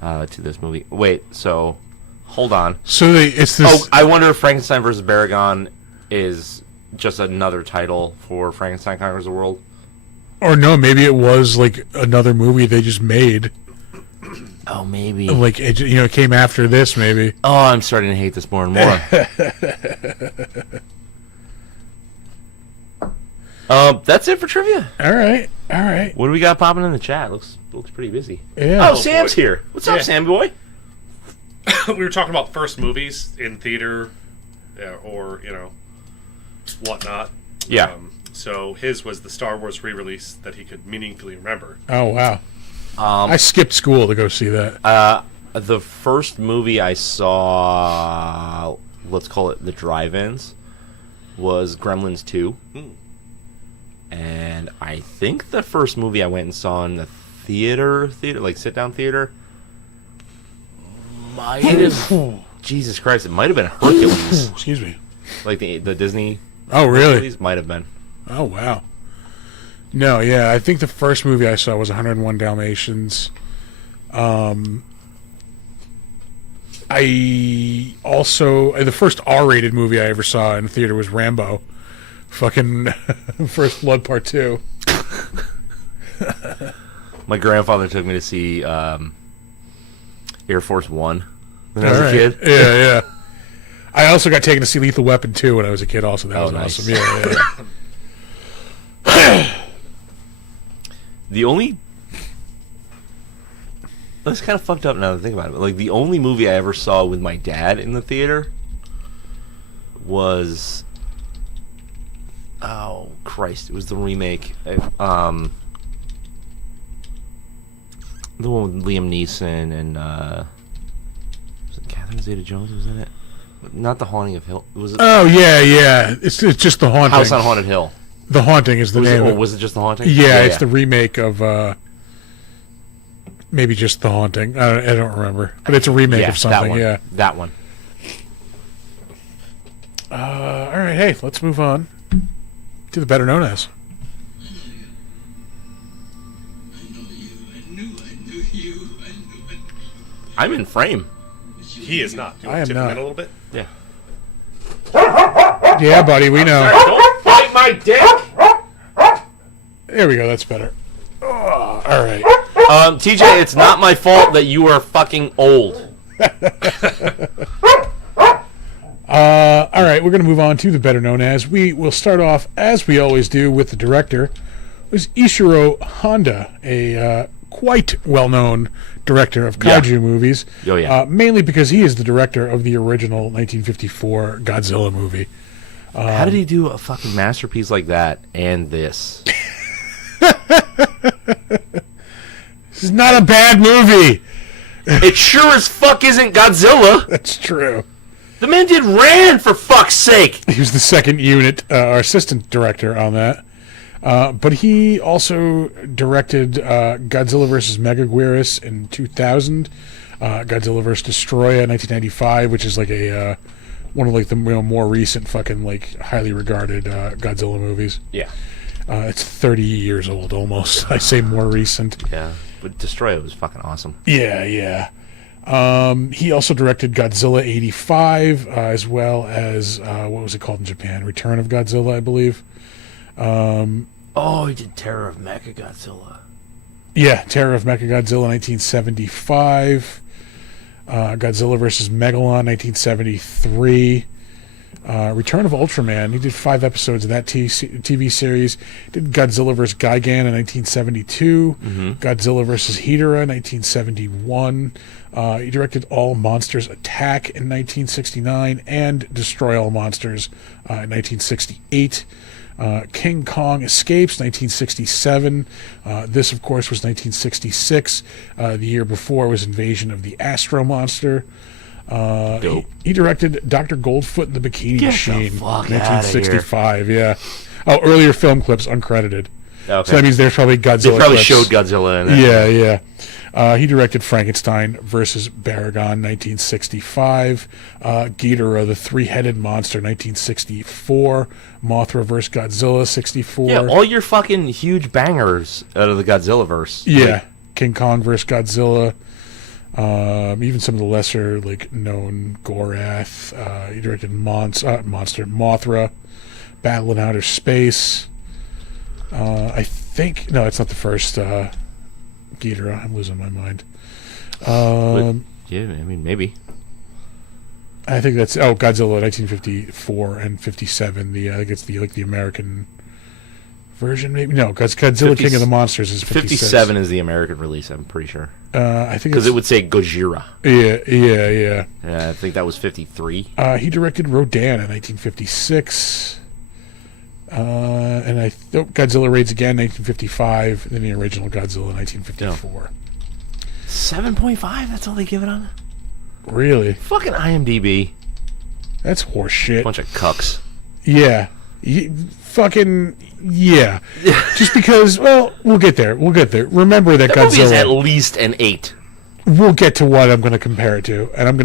to this movie. Wait, so hold on. So it's this. Oh, I wonder if Frankenstein vs. Baragon is just another title for Frankenstein Conquers the World. Or no, maybe it was like another movie they just made. Oh, maybe. Like it came after this, maybe. Oh, I'm starting to hate this more and more. That's it for trivia. All right. What do we got popping in the chat? Looks pretty busy. Yeah. Oh, Sam's here. What's up, Sam boy? We were talking about first movies in theater, or whatnot. Yeah. So his was the Star Wars re-release that he could meaningfully remember. Oh wow. I skipped school to go see that. The first movie I saw, let's call it the drive-ins, was Gremlins 2. And I think the first movie I went and saw in the theater, like sit-down theater, might have... Jesus Christ, it might have been Hercules. Excuse me. Like the Disney... Oh, really? Hercules might have been. Oh, wow. No, yeah, I think the first movie I saw was 101 Dalmatians. The first R-rated movie I ever saw in the theater was Rambo. Fucking First Blood Part 2. My grandfather took me to see Air Force One when I was a kid. Yeah. I also got taken to see Lethal Weapon 2 when I was a kid also. That was nice. Awesome. Yeah. The only... That's kind of fucked up now that I think about it. But like the only movie I ever saw with my dad in the theater was... Oh, Christ. It was the remake. The one with Liam Neeson and... was it Catherine Zeta-Jones was in it? Not The Haunting of Hill. Was it? Oh, yeah. It's just The Haunting. House on Haunted Hill. The Haunting is the name. Was it just The Haunting? Yeah, it's the remake of... maybe just The Haunting. I don't remember. But it's a remake of something, That one. All right, hey, let's move on to the better known as. I'm in frame. He is not. You I want am to tip him not. in a little bit? Yeah. Yeah, buddy, we know. Don't bite my dick! There we go. That's better. Oh, all right. TJ, it's not my fault that you are fucking old. All right, we're going to move on to the better known as. We will start off, as we always do, with the director. It was Ishiro Honda, a quite well-known director of kaiju movies. Oh, yeah. Mainly because he is the director of the original 1954 Godzilla movie. How did he do a fucking masterpiece like that and this? This is not a bad movie. It sure as fuck isn't Godzilla. That's true. The man did Ran, for fuck's sake. He was the second unit, or assistant director on that. But he also directed Godzilla vs. Megaguirus in 2000, Godzilla vs. Destroya in 1995, which is like a one of like the more recent fucking like highly regarded Godzilla movies. Yeah. It's 30 years old almost. I say more recent. Yeah, but Destroyer was fucking awesome. Yeah. He also directed Godzilla 85, as well as what was it called in Japan? Return of Godzilla, I believe. Oh, he did Terror of Mechagodzilla. Yeah, Terror of Mechagodzilla 1975. Godzilla vs. Megalon 1973. Return of Ultraman. He did 5 episodes of that TV series. Did Godzilla vs. Gigan in 1972. Godzilla vs. Hedorah 1971. He directed All Monsters Attack in 1969 and Destroy All Monsters in 1968. King Kong Escapes, 1967. This, of course, was 1966. The year before was Invasion of the Astro Monster. He directed Dr. Goldfoot and the Bikini Machine, the fuck 1965. Yeah. Oh, earlier film clips uncredited. Okay. So that means there's probably Godzilla. They probably clips. showed Godzilla in it. Yeah. He directed Frankenstein versus Baragon, 1965. Ghidorah, the Three-Headed Monster, 1964. Mothra vs. Godzilla, 64. Yeah, all your fucking huge bangers out of the Godzilla verse. Yeah. King Kong vs. Godzilla. Even some of the lesser, like, known Gorath. He directed Mothra, Battle in Outer Space. I think... No, it's not the first Ghidorah. I'm losing my mind. Yeah, I mean, maybe. I think that's... Oh, Godzilla 1954 and 57. I think it's the American version, maybe? No, because Godzilla King of the Monsters is 56. 57 is the American release, I'm pretty sure. I think because it would say Gojira. Yeah. Yeah, I think that was 53. He directed Rodan in 1956. And Godzilla Raids Again, 1955. And then the original Godzilla, 1954. 7.5? That's all they give it on? Really? Fucking IMDb. That's horseshit. Bunch of cucks. Yeah. Fucking yeah. Just because, well, we'll get there. Remember that That movie is Godzilla. at least an 8. We'll get to what I'm going to compare it to, and I'm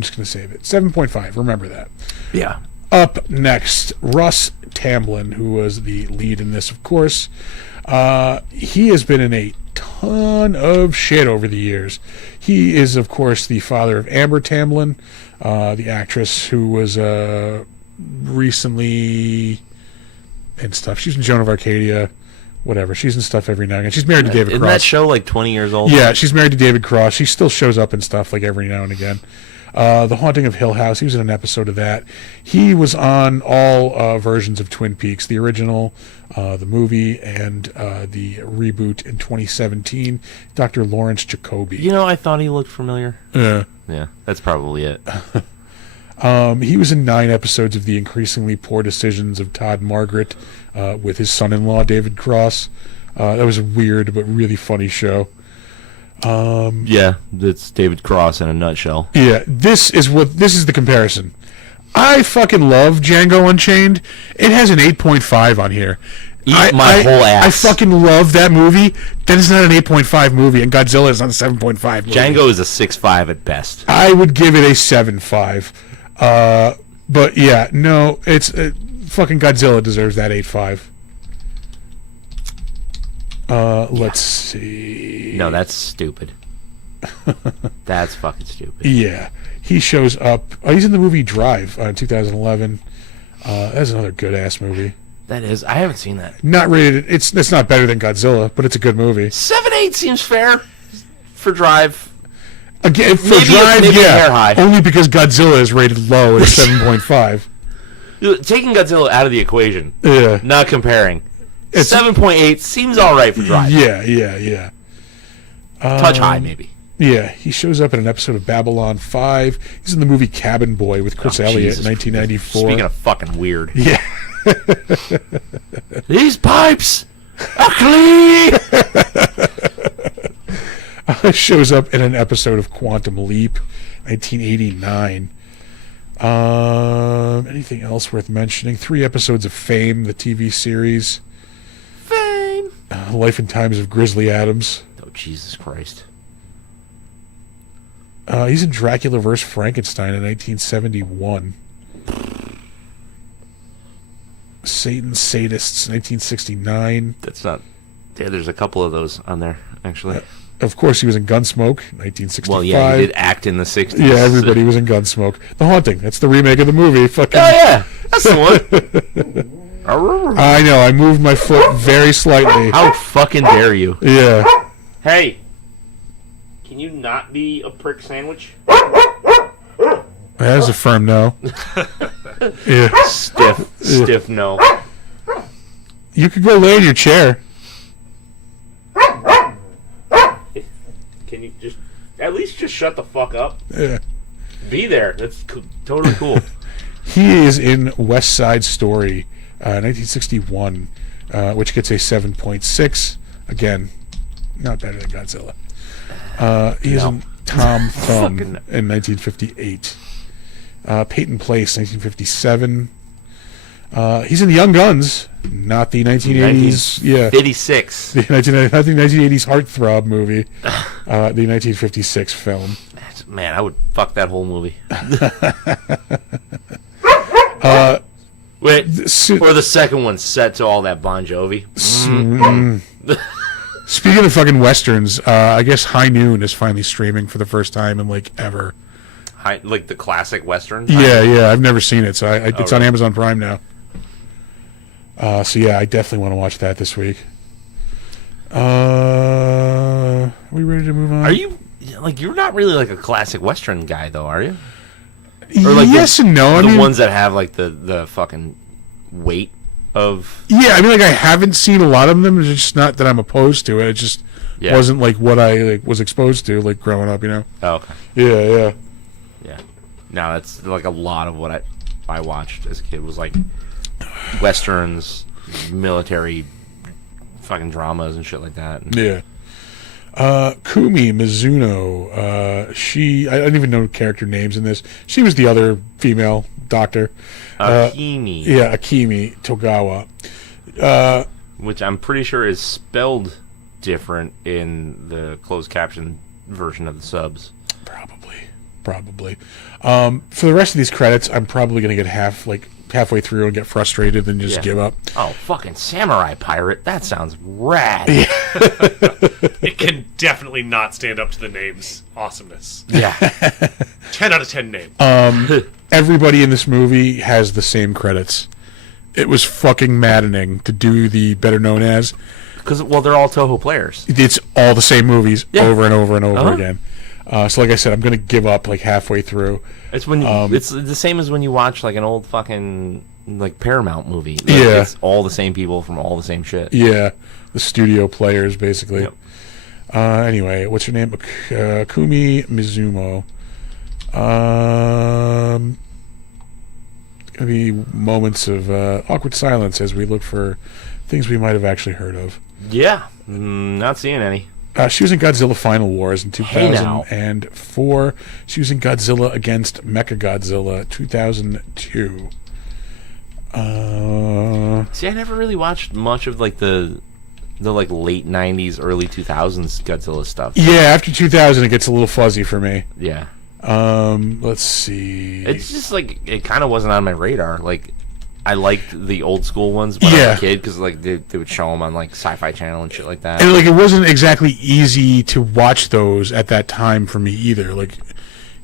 just going to save it. 7.5. Remember that. Yeah. Up next, Russ Tamblyn, who was the lead in this, of course. He has been in a ton of shit over the years. He is, of course, the father of Amber Tamblyn, the actress who was recently in stuff. She's in Joan of Arcadia, whatever. She's in stuff every now and again. She's married to David Isn't Cross. that show like 20 years old? Yeah, she's married to David Cross. She still shows up in stuff like every now and again. The Haunting of Hill House. He was in an episode of that. He was on all versions of Twin Peaks, the original, the movie, and the reboot in 2017. Dr. Lawrence Jacoby. You know, I thought he looked familiar. Yeah. Yeah, that's probably it. He was in 9 episodes of The Increasingly Poor Decisions of Todd Margaret with his son-in-law, David Cross. That was a weird but really funny show. Yeah, that's David Cross in a nutshell. Yeah, this is the comparison. I fucking love Django Unchained. It has an 8.5 on here. Eat my whole ass. I fucking love that movie. That is not an 8.5 movie, and Godzilla is not a 7.5 movie. Django is a 6.5 at best. I would give it a 7.5. But yeah, no, it's fucking Godzilla deserves that 8.5. Let's see. No, that's stupid. That's fucking stupid. Yeah, he shows up. Oh, he's in the movie Drive in 2011. That's another good ass movie. That is. I haven't seen that. Not rated. It's not better than Godzilla, but it's a good movie. 7.8 seems fair for Drive. Again, for Maybe Drive, maybe a hair high. only because Godzilla is rated low at 7.5. Taking Godzilla out of the equation, Yeah. not comparing. It's- 7.8 seems all right for Drive. Yeah. Touch high, maybe. Yeah, he shows up in an episode of Babylon 5. He's in the movie Cabin Boy with Chris Elliott Jesus. in 1994. Speaking of fucking weird. Yeah. These pipes are clean! Shows up in an episode of Quantum Leap, 1989. Anything else worth mentioning? 3 episodes of Fame, the TV series. Fame! Life and Times of Grizzly Adams. Oh, Jesus Christ. He's in Dracula vs. Frankenstein in 1971. Satan's Sadists, 1969. That's not... Yeah, there's a couple of those on there, actually. Of course, he was in Gunsmoke, 1965. Well, yeah, he did act in the 60s. Yeah, everybody was in Gunsmoke. The Haunting, that's the remake of the movie. Fucking. Oh, yeah! That's the one! I know, I moved my foot very slightly. How fucking dare you? Yeah. Hey! Can you not be a prick sandwich? That is a firm no. Yeah. Stiff no. You could go lay in your chair. Can you just... At least just shut the fuck up? Yeah. Be there. That's totally cool. He is in West Side Story, 1961, which gets a 7.6. Again, not better than Godzilla. He is in Tom Thumb in 1958. Peyton Place, 1957. He's in Young Guns, not the 1980s. Yeah, 56. the 1980s heartthrob movie. The 1956 film. Man, I would fuck that whole movie. Wait, or the second one set to all that Bon Jovi. Speaking of fucking westerns, I guess High Noon is finally streaming for the first time in like ever. Like the classic western. Yeah, I've never seen it, so it's on really? Amazon Prime now. So yeah, I definitely want to watch that this week. Are we ready to move on? Are you like you're not really like a classic western guy though, are you? Yes and no. I The mean, ones that have like the fucking weight of yeah, I mean, like I haven't seen a lot of them. It's just not that I'm opposed to it. It just wasn't like what I was exposed to like growing up. You know? Oh, okay. Yeah. No, that's like a lot of what I watched as a kid was like westerns, military, fucking dramas and shit like that. Yeah. Kumi Mizuno. I don't even know character names in this. She was the other female doctor. Akimi. Yeah, Akimi Togawa. Which I'm pretty sure is spelled different in the closed caption version of the subs. Probably. For the rest of these credits, I'm probably going to get halfway through and get frustrated and just give up. Oh, fucking samurai pirate. That sounds rad. It can definitely not stand up to the name's awesomeness. Yeah. 10 out of 10 name. Everybody in this movie has the same credits. It was fucking maddening to do the better known as. Because, well, they're all Toho players. It's all the same movies over and over and over Uh-huh. again. So like I said, I'm going to give up like halfway through. It's when it's the same as when you watch like an old fucking like Paramount movie. Like, Yeah. It's all the same people from all the same shit. Yeah, the studio players, basically. Yep. Anyway, what's her name? Kumi Mizuno. Gonna be moments of awkward silence as we look for things we might have actually heard of. Yeah. Not seeing any. She was in Godzilla Final Wars in Hey, now. 2004. She was in Godzilla against Mechagodzilla 2002. See, I never really watched much of like the like late 90s, early 2000s Godzilla stuff. Yeah, after 2000 it gets a little fuzzy for me. Yeah. Let's see. It's just like it kind of wasn't on my radar. Like I liked the old school ones when I was a kid because like they would show them on like Sci-Fi Channel and shit like that. And like it wasn't exactly easy to watch those at that time for me either. Like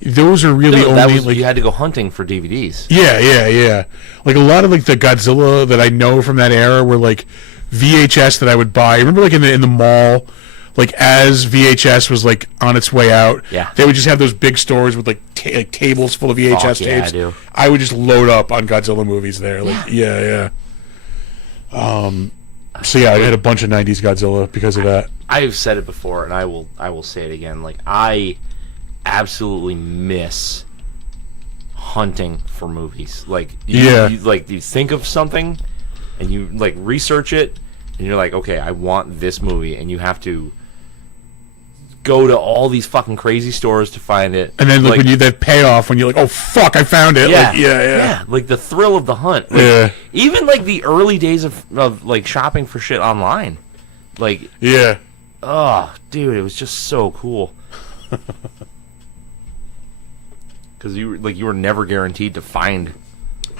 those are really No, that only was, like you had to go hunting for DVDs. yeah. Like a lot of like the Godzilla that I know from that era were like VHS that I would buy. Remember like in the mall, like as VHS was like on its way out, Yeah. they would just have those big stores with like, like tables full of VHS Fuck yeah, tapes. I do. I would just load up on Godzilla movies there. Like yeah. So yeah, I had a bunch of '90s Godzilla because of that. I've said it before, and I will say it again. Like, I absolutely miss hunting for movies. Like, you think of something, and you like research it, and you're like, okay, I want this movie, and you have to go to all these fucking crazy stores to find it. And then like when you that payoff when you're like, oh fuck, I found it. Yeah, like, yeah. like the thrill of the hunt. Like, Yeah. even like the early days of like shopping for shit online. Like, Yeah. oh, dude, it was just so cool. Because you were never guaranteed to find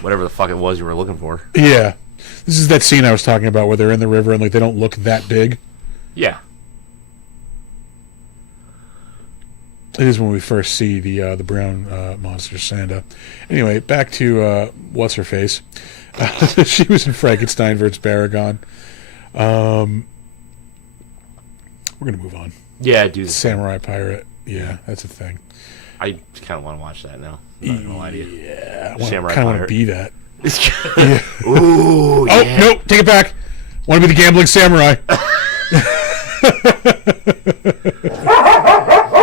whatever the fuck it was you were looking for. Yeah. This is that scene I was talking about where they're in the river and like they don't look that big. Yeah. It is when we first see the brown monster Sanda. Anyway, back to what's her face. She was in Frankenstein vs. Baragon. We're gonna move on. Yeah, dude. Samurai Pirate. Yeah, that's a thing. I kind of want to watch that now. I'm not gonna lie to you. Yeah, I Samurai kind of want to Pirate. be that. Ooh, Oh yeah. no, take it back. Want to be the gambling samurai?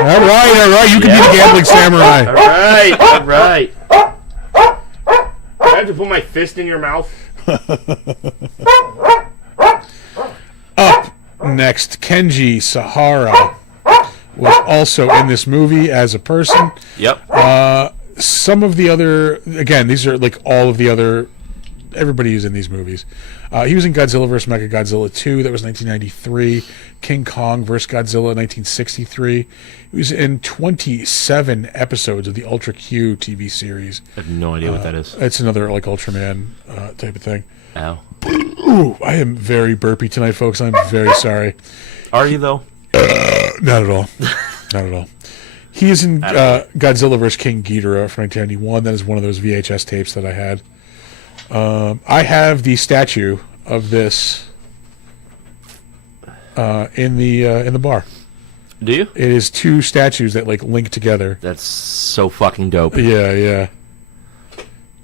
All right. You can be the gambling samurai. All right. I have to put my fist in your mouth. Up next, Kenji Sahara was also in this movie as a person. Yep. Some of the other, again, these are like all of the other, everybody who's in these movies. He was in Godzilla vs. Mechagodzilla 2, that was 1993. King Kong vs. Godzilla, 1963. He was in 27 episodes of the Ultra Q TV series. I have no idea what that is. It's another like Ultraman type of thing. Ow. Ooh, I am very burpy tonight, folks. I'm very sorry. Are you though? Not at all. Not at all. He is in Godzilla vs. King Ghidorah from 1991. That is one of those VHS tapes that I had. I have the statue of this in the bar. Do you? It is two statues that like link together. That's so fucking dope. Yeah.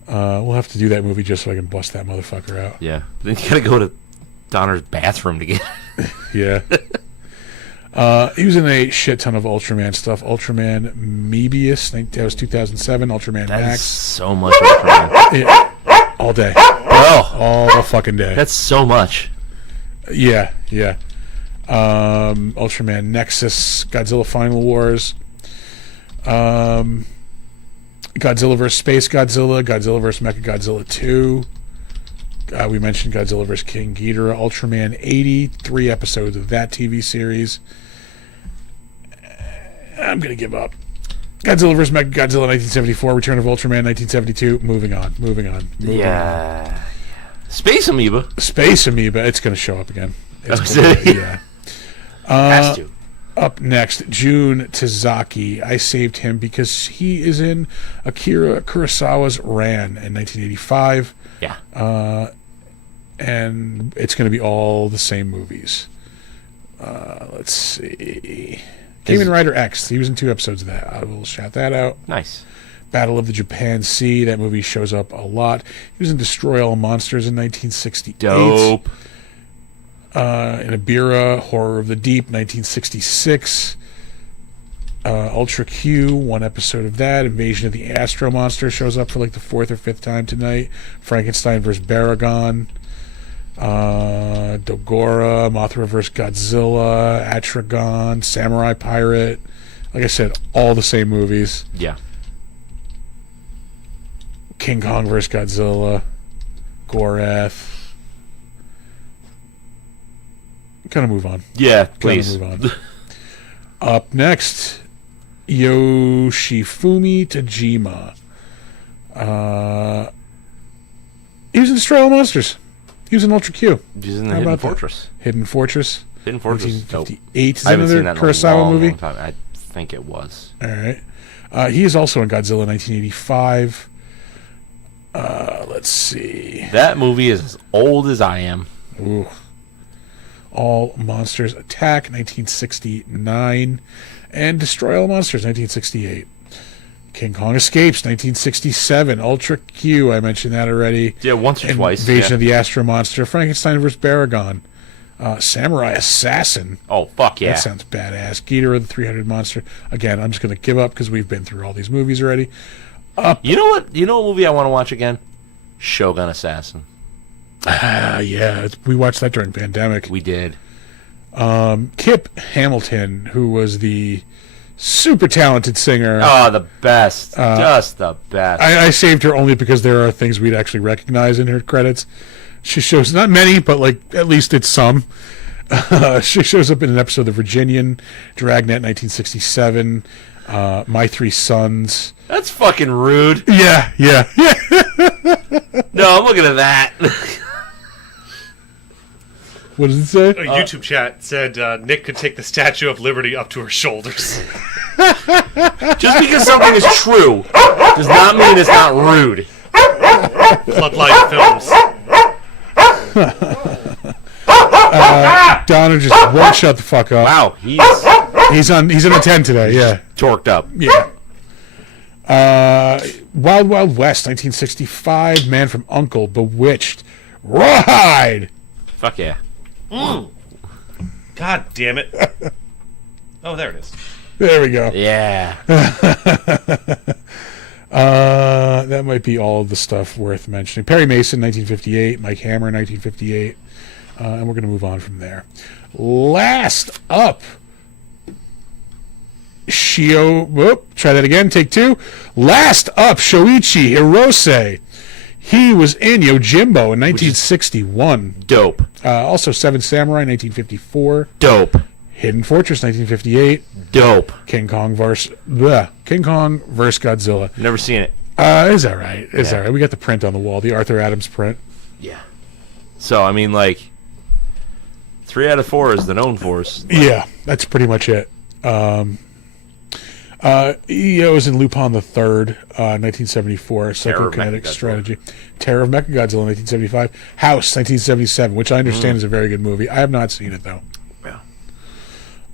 We'll have to do that movie just so I can bust that motherfucker out. Yeah. Then you gotta go to Donner's bathroom to get it. Yeah. He was in a shit ton of Ultraman stuff. Ultraman Mebius, that was 2007. Ultraman That is Max. so much Ultraman. Yeah. All day. Bro, All fucking day. that's so much. Yeah. Ultraman Nexus, Godzilla Final Wars, Godzilla vs. Space Godzilla, Godzilla vs. Mechagodzilla 2. We mentioned Godzilla vs. King Ghidorah, Ultraman 80, 3 episodes of that TV series. I'm going to give up. Godzilla vs. Mechagodzilla 1974, Return of Ultraman 1972. Moving on. Yeah. Space Amoeba. Space Amoeba, it's going to show up again. Is it? Yeah. Has to. Up next, Jun Tazaki. I saved him because he is in Akira Kurosawa's Ran in 1985. Yeah. And it's going to be all the same movies. Let's see. Kamen Rider X. He was in 2 episodes of that. I will shout that out. Nice. Battle of the Japan Sea. That movie shows up a lot. He was in Destroy All Monsters in 1968. Dope. In Ibira, Horror of the Deep, 1966. Ultra Q, 1 episode of that. Invasion of the Astro Monster shows up for like the 4th or 5th time tonight. Frankenstein vs. Baragon. Dogora, Mothra vs. Godzilla, Atragon, Samurai Pirate. Like I said, all the same movies. Yeah. King Kong vs. Godzilla. Goreth. Kind of move on. Yeah, Gotta please. move on. Up next, Yoshifumi Tajima. He was in Destroy All Monsters. He was in Ultra Q. He's in the How Hidden about that? Fortress. Hidden Fortress. Hidden Fortress. Dope. 1958. Is I that haven't seen another that in a Kurosawa long, movie? long time. I think it was. All right. He is also in Godzilla 1985. Let's see. That movie is as old as I am. Ooh. All Monsters Attack 1969. And Destroy All Monsters 1968. King Kong Escapes 1967. Ultra Q, I mentioned that already. Yeah, once or twice. Invasion of the Astro Monster. Frankenstein vs. Baragon. Samurai Assassin. Oh, fuck yeah. That sounds badass. Ghidorah the Three-Headed Monster. Again, I'm just going to give up because we've been through all these movies already. You know what? You know what movie I want to watch again? Shogun Assassin. Yeah. We watched that during pandemic. We did. Kip Hamilton, who was the super talented singer. Oh, the best. Just the best. I saved her only because there are things we'd actually recognize in her credits. She shows, not many, but like at least it's some. She shows up in an episode of The Virginian, Dragnet 1967, My Three Sons. That's fucking rude. Yeah. No, I'm looking at that. What does it say? A YouTube chat said Nick could take the Statue of Liberty up to her shoulders. Just because something is true does not mean it's not rude. Floodlight Films. Donna just won't shut the fuck up. Wow, He's in a 10 today, yeah. torqued up. Yeah. Wild Wild West, 1965. Man from U.N.C.L.E. Bewitched. Rawhide. Fuck yeah. God damn it. Oh, there it is. There we go. Yeah. That might be all of the stuff worth mentioning. Perry Mason, 1958. Mike Hammer, 1958. And we're going to move on from there. Last up, try that again, take two. Last up, Shoichi Hirose. He was in Yojimbo in 1961. Dope. Also Seven Samurai, 1954. Dope. Hidden Fortress, 1958. Dope. King Kong vs. Godzilla. Never seen it. It's all right. It's Yeah. all right. We got the print on the wall, the Arthur Adams print. Yeah. So, I mean, like, 3 out of 4 is the known force. Yeah, that's pretty much it. He was in Lupin the Third, 1974. Psychokinetic Strategy. Terror of Mechagodzilla, 1975. House, 1977, which I understand is a very good movie. I have not seen it, though. Yeah.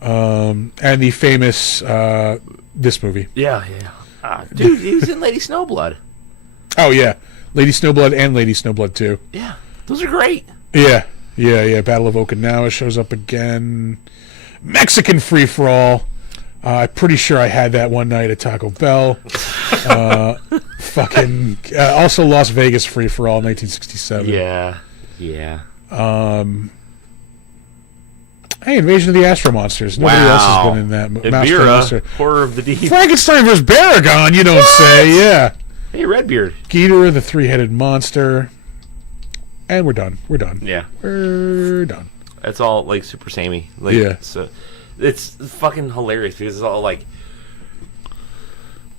And the famous, this movie. Yeah. Dude, he was in Lady Snowblood. Oh, yeah. Lady Snowblood and Lady Snowblood 2. Yeah. Those are great. Yeah. Battle of Okinawa shows up again. Mexican Free-For-All. I'm pretty sure I had that one night at Taco Bell. Also Las Vegas Free-For-All, 1967. Yeah. Hey, Invasion of the Astro Monsters. Nobody else has been in that. Ibira, Horror of the Deep. Frankenstein vs. Baragon, you don't say. Yeah. Hey, Redbeard. Ghidorah, the Three-Headed Monster. And we're done. Yeah. We're done. That's all, like, super samey. Like, Yeah. So, it's fucking hilarious because it's all, like,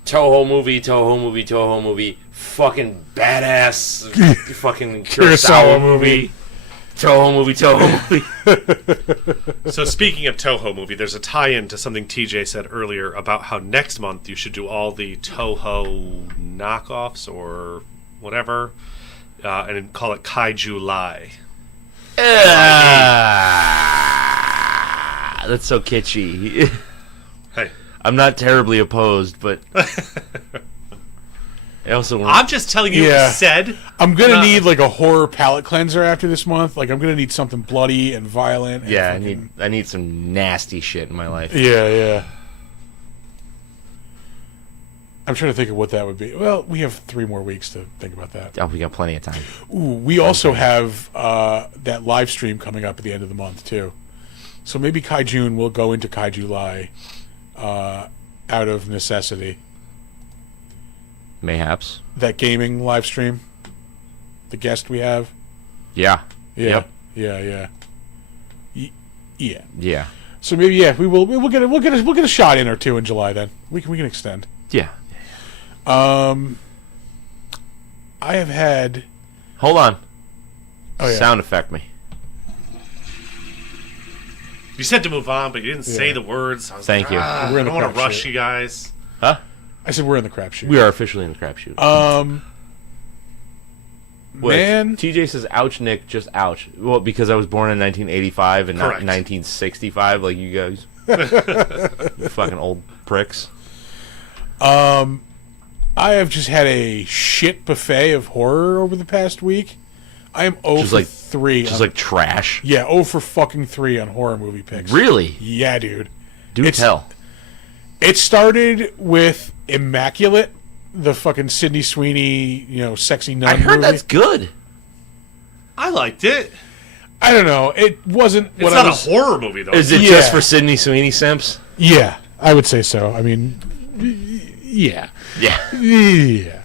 Toho movie, fucking badass, fucking Kurosawa movie. Toho movie. So speaking of Toho movie, there's a tie-in to something TJ said earlier about how next month you should do all the Toho knockoffs or whatever, and call it Kaiju Lai. That's so kitschy. Hey, I'm not terribly opposed, but I also I'm just telling you what Yeah. he said. I'm going to need like a horror palate cleanser after this month. Like I'm going to need something bloody and violent. And yeah, fucking... I need some nasty shit in my life. Yeah. I'm trying to think of what that would be. Well, we have 3 more weeks to think about that. Oh, we got plenty of time. Ooh, we also have that live stream coming up at the end of the month too. So maybe Kaijun will go into Kaiju Lai out of necessity. Mayhaps. That gaming live stream, the guest we have. Yeah. Yeah. Yep. Yeah. Yeah. So maybe we'll get a shot in or two in July then. We can extend. Yeah. I have had. Hold on. Oh yeah. Sound effect me. You said to move on, but you didn't say the words. I was Thank like, you. I We're in don't the want to crap rush shit. you guys. Huh? I said we're in the crapshoot. We are officially in the crapshoot. Man. TJ says, ouch, Nick, just ouch. Well, because I was born in 1985 and not Correct. 1965 like you guys. You fucking old pricks. I have just had a shit buffet of horror over the past week. I am 0 for 3. Just like trash. Yeah, 0 for fucking 3 on horror movie picks. Really? Yeah, dude. Do tell. It started with Immaculate, the fucking Sydney Sweeney, sexy nun I heard movie. that's good. I liked it. I don't know. It wasn't It's what not I was... a horror movie, though. Is it Yeah. just for Sydney Sweeney simps? Yeah, I would say so. I mean, yeah. Yeah. Yeah.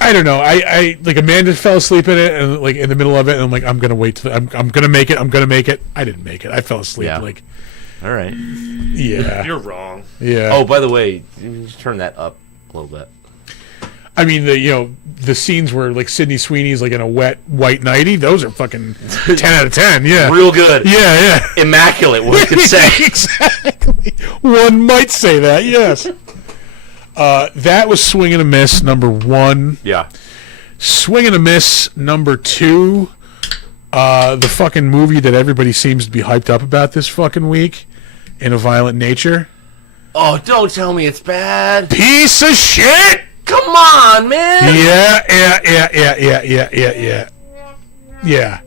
I don't know. I like Amanda fell asleep in it, and like in the middle of it, and I'm like, I'm gonna wait till I'm gonna make it. I'm gonna make it. I didn't make it. I fell asleep. Yeah. Like, All right. yeah, You're wrong. yeah. Oh, by the way, just turn that up a little bit. I mean, the scenes where like Sydney Sweeney's like in a wet white nightie. Those are fucking 10 out of 10. Yeah, Real good. yeah, yeah. Immaculate, one could say. Exactly. One might say that. Yes. That was Swing and a Miss number 1. Yeah. Swing and a Miss number 2. The fucking movie that everybody seems to be hyped up about this fucking week, In a Violent Nature. Oh, don't tell me it's bad. Piece of shit. Come on, man. Yeah. Yeah.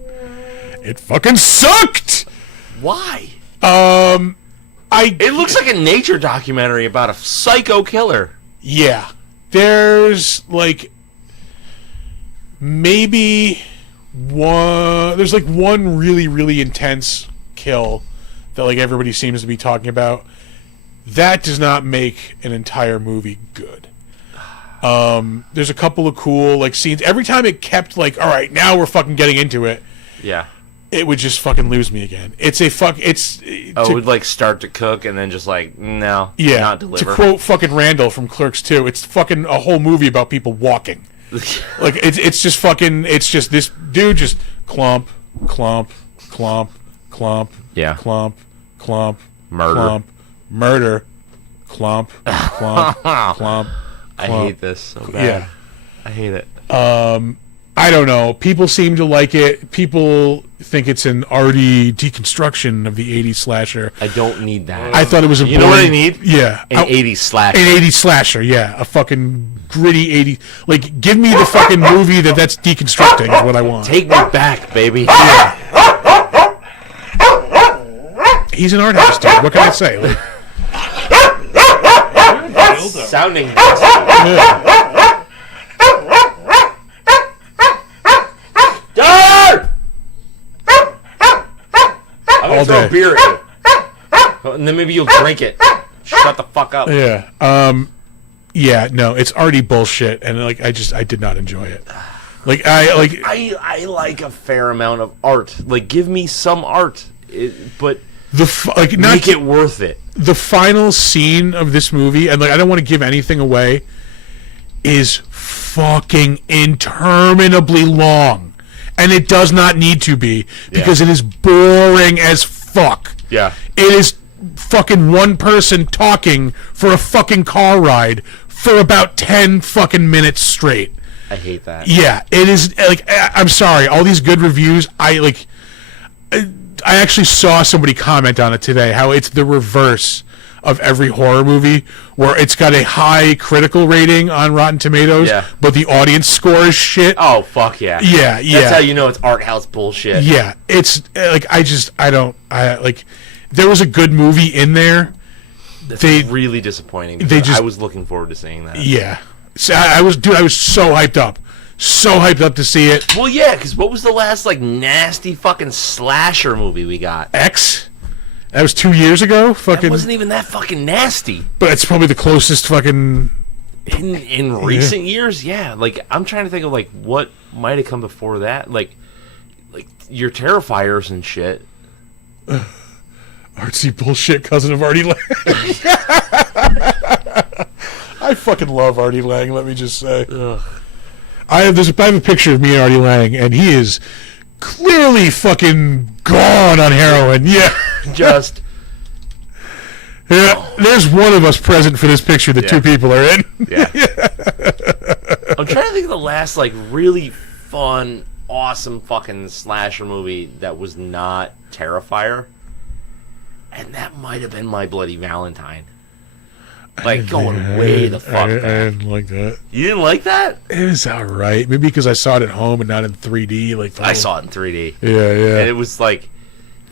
It fucking sucked. Why? It It looks like a nature documentary about a psycho killer. Yeah. There's like maybe there's like one really, really intense kill that like everybody seems to be talking about. That does not make an entire movie good. There's a couple of cool like scenes. Every time it kept like, all right, now we're fucking getting into it, Yeah. it would just fucking lose me again. It would like start to cook and then just like, no, yeah. not To deliver. quote fucking Randall from Clerks 2, it's fucking a whole movie about people walking. Like it's just fucking this dude just clomp, Yeah. clomp, Murder. clomp, murder, clomp, clomp. I hate this so bad. Yeah. I hate it. I don't know. People seem to like it. People think it's an arty deconstruction of the 80s slasher. I don't need that. I thought it was a You know what I boring- need? Yeah. An 80s slasher. An 80s slasher, yeah. A fucking gritty 80s. Like, give me the fucking movie that's deconstructing is what I want. Take me back, baby. He's an art house dude. What can I say? Like, Sounding. yeah. Dad! I'm gonna All throw day. a beer at you. And then maybe you'll drink it. Shut the fuck up. Yeah. Yeah, no, it's arty bullshit, and like I did not enjoy it. Like I like a fair amount of art. Like, give me some art, but not make it worth it. the final scene of this movie, and like I don't want to give anything away, is fucking interminably long, and it does not need to be because it is boring as fuck. Yeah. It is fucking one person talking for a fucking car ride for about 10 fucking minutes straight. I hate that. Yeah, it is like I'm sorry, all these good reviews, I actually saw somebody comment on it today how it's the reverse of every horror movie where it's got a high critical rating on Rotten Tomatoes, Yeah. but the audience score is shit. Oh, fuck yeah. Yeah, That's how you know it's art house bullshit. Yeah, it's like there was a good movie in there. That's They- really disappointing. they Because just- I was looking forward to seeing that. Yeah. So I was so hyped up. So hyped up to see it. Well, yeah, because what was the last, like, nasty fucking slasher movie we got? X? That was 2 years ago? That Fucking wasn't even that fucking nasty. but it's probably the closest fucking In recent years, yeah. Like, I'm trying to think of, like, what might have come before that. Like your Terrifiers and shit. artsy bullshit cousin of Artie Lang. I fucking love Artie Lang, let me just say. Ugh. I have a picture of me and Artie Lang, and he is clearly fucking gone on heroin. Yeah. Just Yeah, there's one of us present for this picture that 2 people are in. Yeah. I'm trying to think of the last, like, really fun, awesome fucking slasher movie that was not Terrifier. And that might have been My Bloody Valentine. Like, going way the fuck I back. didn't like that. You didn't like that? It was alright. Maybe because I saw it at home and not in 3D. Like I saw it in 3D. Yeah, yeah. And it was, like,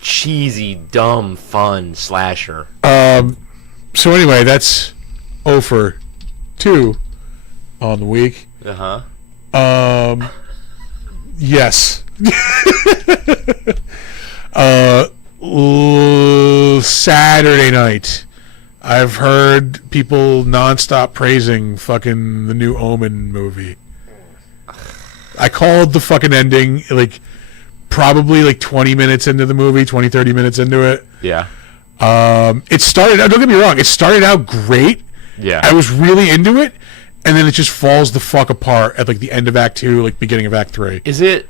cheesy, dumb, fun slasher. So anyway, that's 0 for 2 on the week. Uh-huh. Yes. Saturday night, I've heard people nonstop praising fucking the new Omen movie. I called the fucking ending, like, probably like 20 minutes into the movie, 20, 30 minutes into it. Yeah. It started, don't get me wrong, it started out great. Yeah. I was really into it, and then it just falls the fuck apart at like the end of Act 2, like beginning of Act 3. Is it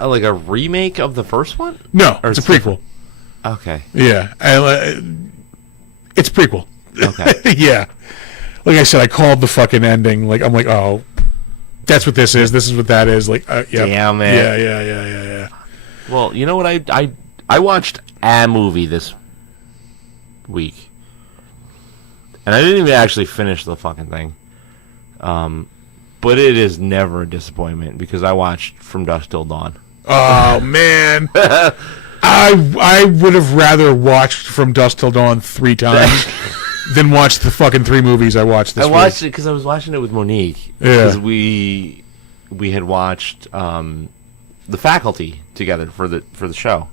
like a remake of the first one? No, Or it's a prequel. Okay. Yeah. It's a prequel. Okay. Yeah. Like I said, I called the fucking ending. Like, I'm like, oh, that's what this is. This is what that is. Like, yeah. Damn it. Yeah. Well, you know what? I watched a movie this week, and I didn't even actually finish the fucking thing. But it is never a disappointment because I watched From Dusk Till Dawn. Oh, man. I would have rather watched From Dusk Till Dawn 3 times than watch the fucking 3 movies I watched this week. I watched it because I was watching it with Monique. Yeah. Because we had watched The Faculty together for the show.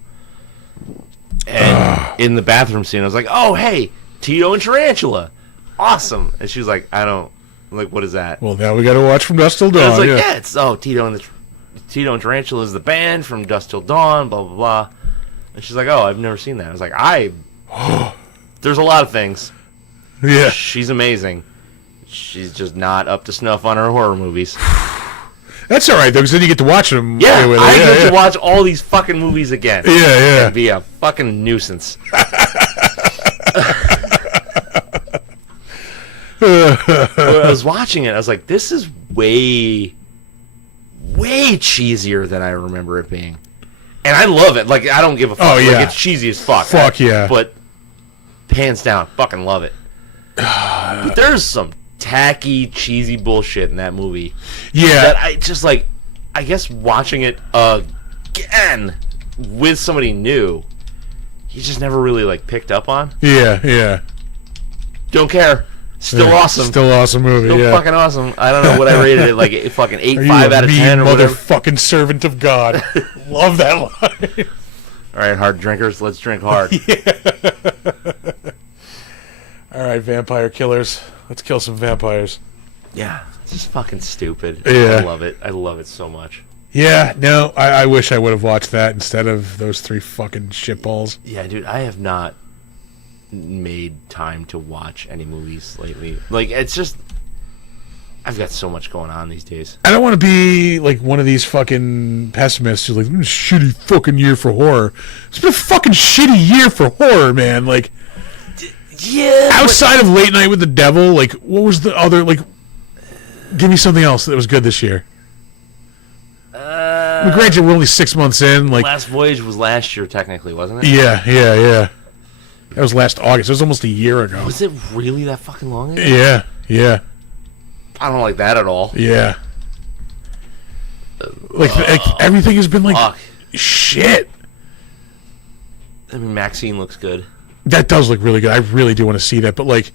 And in the bathroom scene, I was like, "Oh, hey, Tito and Tarantula, awesome!" And she was like, "I don't like what is that?" Well, now we got to watch From Dusk Till And I Dawn. was like, yeah. "Yeah, it's Tito and Tarantula is the band from Dusk Till Dawn, blah blah blah." And she's like, "Oh, I've never seen that." I was like, There's a lot of things. Yeah. She's amazing. She's just not up to snuff on her horror movies. That's all right, though, because then you get to watch them. Yeah, with her. I get to watch all these fucking movies again. Yeah. And be a fucking nuisance. When I was watching it, I was like, this is way cheesier than I remember it being. And I love it. Like, I don't give a fuck. Oh, yeah. Like, it's cheesy as fuck. Fuck yeah. But hands down, fucking love it. But there's some tacky, cheesy bullshit in that movie. Yeah. That I just, like, I guess watching it again with somebody new, you just never really, like, picked up on. Yeah. Don't care. Still awesome. Still awesome movie, Still yeah. fucking awesome. I don't know what I rated it, like fucking 8, Are you 5 out of a 10 or mean whatever. motherfucking servant of God. Love that line. All right, hard drinkers, let's drink hard. All right, vampire killers. Let's kill some vampires. Yeah, it's just fucking stupid. Yeah. I love it. I love it so much. Yeah, no, I wish I would have watched that instead of those 3 fucking shitballs. Yeah, dude, I have not made time to watch any movies lately. Like, it's just, I've got so much going on these days. I don't want to be like one of these fucking pessimists who's like, "It's a shitty fucking year for horror." It's been a fucking shitty year for horror, man. Like, Yeah. outside of Late Night with the Devil, like, what was the other, like, give me something else that was good this year. I mean, granted, we're only 6 months in. Like, Last Voyage was last year, technically, wasn't it? yeah. That was last August. It was almost a year ago. Was it really that fucking long ago? Yeah. I don't like that at all. Yeah. Like everything has been like Fuck. shit. I mean, Maxine looks good. That does look really good. I really do want to see that. But like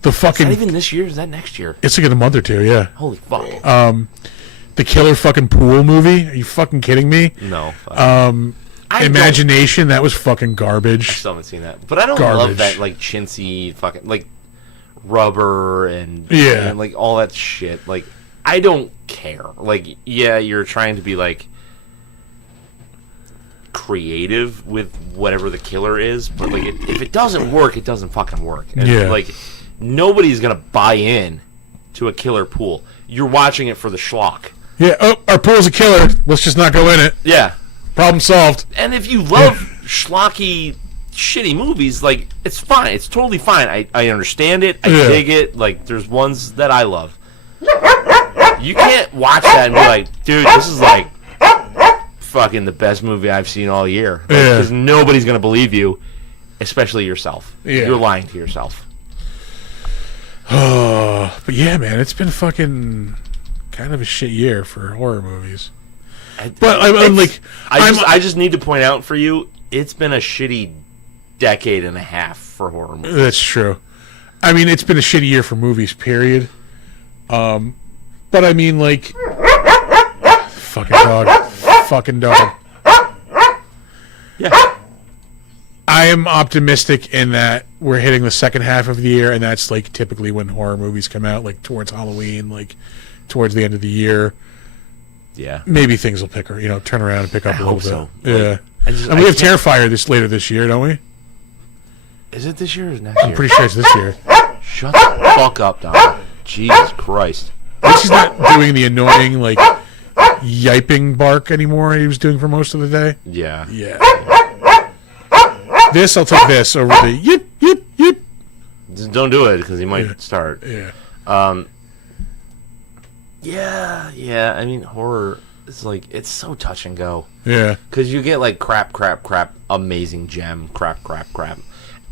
the Is fucking, that even this year? Is that next year? it's like in a month or 2. Yeah. Holy fuck. The Killer fucking Pool movie. Are you fucking kidding me? No. Fuck. I Imagination. That was fucking I garbage. still haven't seen that. But I don't Garbage. love that, like, chintzy fucking, like, rubber and, Yeah. and, like, all that shit. Like, I don't care. Like, yeah, you're trying to be, like, creative with whatever the killer is, but, like, if it doesn't work, it doesn't fucking work. And, Yeah. like, nobody's gonna buy in to a killer pool. You're watching it for the schlock. Yeah. Oh, our pool's a killer. Let's just not go in it. Yeah. Problem solved. And if you love schlocky shitty movies, like, it's fine. It's totally fine. I understand it. I dig it. Like, there's ones that I love. You can't watch that and be like, dude, this is like fucking the best movie I've seen all year. Because nobody's going to believe you, especially yourself. Yeah. You're lying to yourself. But yeah, man, it's been fucking kind of a shit year for horror movies. But I just need to point out for you, it's been a shitty decade and a half for horror movies. That's true. I mean, it's been a shitty year for movies, period. But I mean, like, fucking dog. Yeah. I am optimistic in that we're hitting the second half of the year, and that's like typically when horror movies come out, like towards Halloween, like towards the end of the year. Yeah. Maybe things will turn around and pick up a little bit. So. Yeah. Like, and we have Terrifier later this year, don't we? Is it this year or next year? I'm pretty sure it's this year. Shut the fuck up, Don. Jesus Christ. At least he's not doing the annoying, like, yiping bark anymore he was doing for most of the day. Yeah. Yeah. I'll take this over the yip, yip, yip. Just don't do it, because he might start. Yeah. Yeah. I mean, horror is like, it's so touch and go. Yeah. Because you get like crap, amazing gem, crap.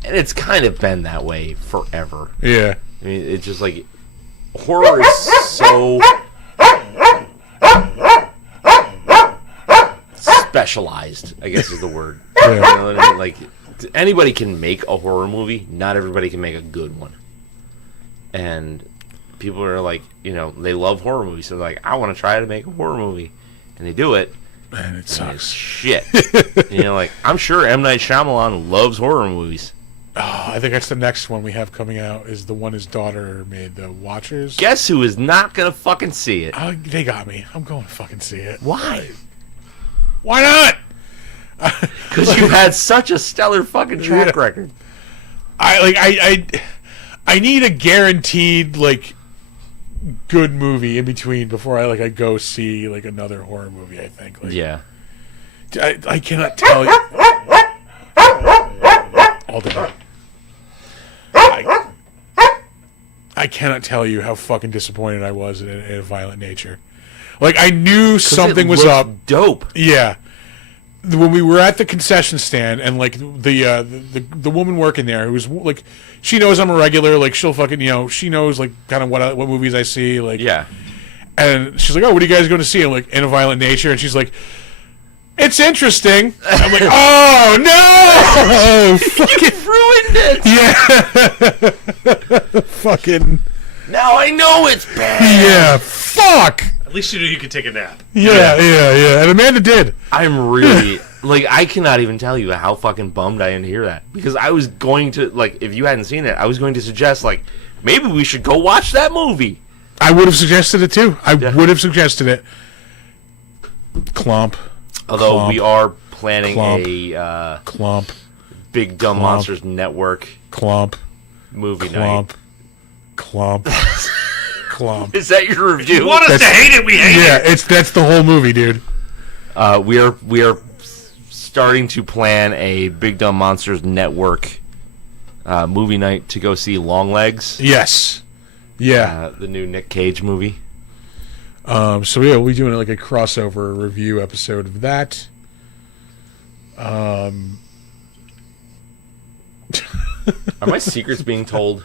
And it's kind of been that way forever. Yeah. I mean, it's just like, horror is so specialized, I guess is the word. Yeah. You know what I mean? Like, anybody can make a horror movie. Not everybody can make a good one. And people are like, they love horror movies. So they're like, I want to try to make a horror movie. And they do it. Man, it sucks. Shit. Like, I'm sure M. Night Shyamalan loves horror movies. Oh, I think that's the next one we have coming out is the one his daughter made, The Watchers. Guess who is not going to fucking see it? They got me. I'm going to fucking see it. Why? Why not? Because you had such a stellar fucking track record. I need a guaranteed, like, good movie in between before I go see, like, another horror movie, I think. Like, Yeah. I cannot tell you. All day. I cannot tell you how fucking disappointed I was in A Violent Nature. Like, I knew something was up. Dope. Yeah. When we were at the concession stand, and like the woman working there, who was like, she knows I'm a regular. Like, she'll fucking she knows like kind of what movies I see. Like, Yeah. And she's like, "Oh, what are you guys going to see?" I'm like, "In a Violent Nature," and she's like, "It's interesting." I'm like, "Oh no!" You ruined it. Yeah. Fucking. Now I know it's bad. Yeah. Fuck. At least you knew you could take a nap. Yeah. And Amanda did. I'm really like, I cannot even tell you how fucking bummed I am to hear that, because I was going to, like, if you hadn't seen it, I was going to suggest, like, maybe we should go watch that movie. I would have suggested it too. I would have suggested it. Clomp. Although we are planning Clomp. a Clomp. Big Dumb Clomp. Monsters Network Clomp. movie Clomp. night. Clomp. Clomp. Is that your review? You want us to hate it, we hate it. Yeah, that's the whole movie, dude. We are starting to plan a Big Dumb Monsters Network movie night to go see Longlegs. Yes. Yeah. The new Nick Cage movie. So yeah, we'll be doing like a crossover review episode of that. Are my secrets being told?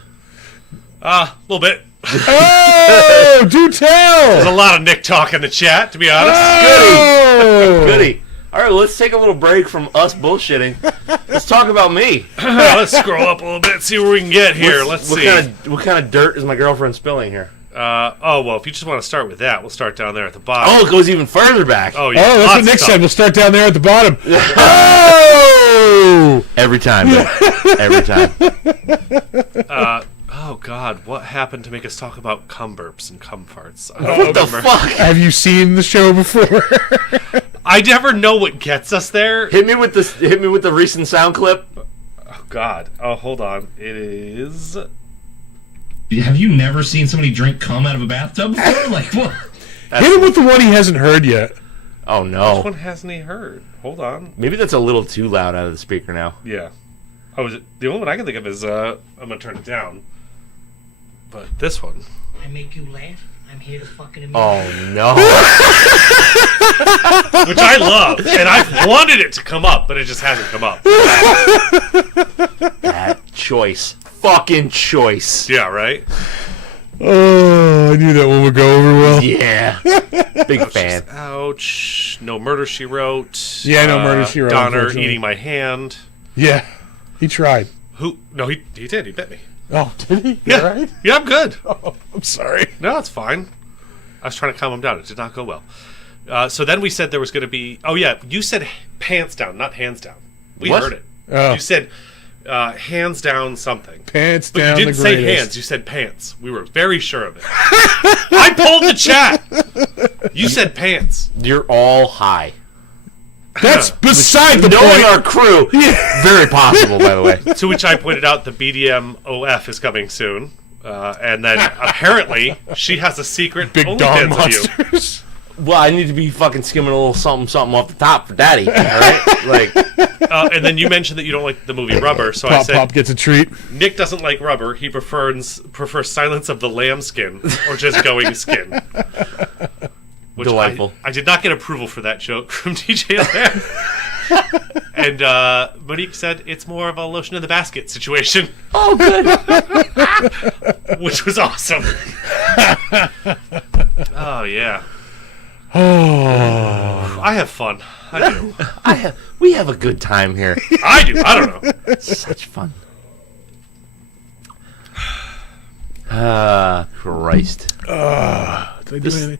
A little bit. Oh, do There's tell! a lot of Nick talk in the chat, to be honest. Oh! Goody. All right, well, let's take a little break from us bullshitting. Let's talk about me. Let's scroll up a little bit, see where we can get here. Let's see. What kind of dirt is my girlfriend spilling here? Well, if you just want to start with that, we'll start down there at the bottom. Oh, it goes even further back. Oh, yeah. Oh, that's lots what of Nick stuff. said. We'll start down there at the bottom. Oh! Every time, man. Every time. Oh, God, what happened to make us talk about cum burps and cum farts? I What the don't remember. fuck? Have you seen the show before? I never know what gets us there. Hit me with the recent sound clip. Oh, God. Oh, hold on. It is... Have you never seen somebody drink cum out of a bathtub before? Like, what? Hit him with the one he hasn't heard yet. Oh Which no. one hasn't he heard? Hold on. Maybe that's a little too loud out of the speaker now. Yeah. Oh, is it? The only one I can think of is I'm gonna turn it down. But this one. I make you laugh. I'm here to fucking amuse Oh no! Which I love, and I've wanted it to come up, but it just hasn't come up. That choice, fucking choice. Yeah, right? Oh, I knew that one would go over well. Yeah, big fan. Ouch. No Murder, She Wrote. Yeah, No Murder, She Wrote, Donner unfortunately. eating my hand. Yeah, he tried. Who? No, he did. He bit me. Oh, did he? Yeah. All right. Yeah, I'm good. Oh, I'm sorry. No, it's fine. I was trying to calm him down. It did not go well. So then we said there was going to be... Oh, yeah. You said pants down, not hands down. We What? heard it. Oh. You said hands down something. Pants But down you the didn't say greatest. hands. You said pants. We were very sure of it. I pulled the chat. You said pants. You're all high. That's beside the Knowing point. our crew, very possible, by the way. To which I pointed out the BDM OF is coming soon. And then apparently she has a secret Big OnlyFans dog of you. monsters. Well, I need to be fucking skimming a little something off the top for Daddy. All right, like And then you mentioned that you don't like the movie Rubber, so I Pop said Pop gets a treat. Nick doesn't like Rubber. He prefers Silence of the Lambskin or just Going Skin. Which Delightful. I did not get approval for that joke from DJ Lamb. And Monique said it's more of a lotion in the basket situation, oh, good. which was awesome. Oh yeah. Oh, I have fun. I do. We have a good time here. I do. I don't know. Such fun. Christ. did I do anything?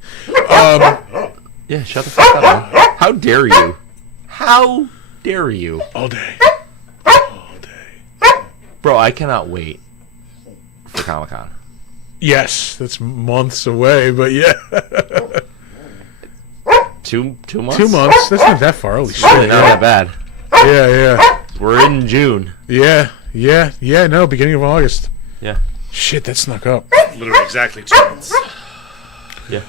Yeah, shut the fuck up, man. How dare you? How dare you? All day. All day. Bro, I cannot wait for Comic-Con. Yes, that's months away, but yeah. 2 months? 2 months. That's not that far. Holy shit. Really not that bad. Yeah, yeah. We're in June. Yeah, no, beginning of August. Yeah. Shit, that snuck up. Literally exactly 2 months. Yeah.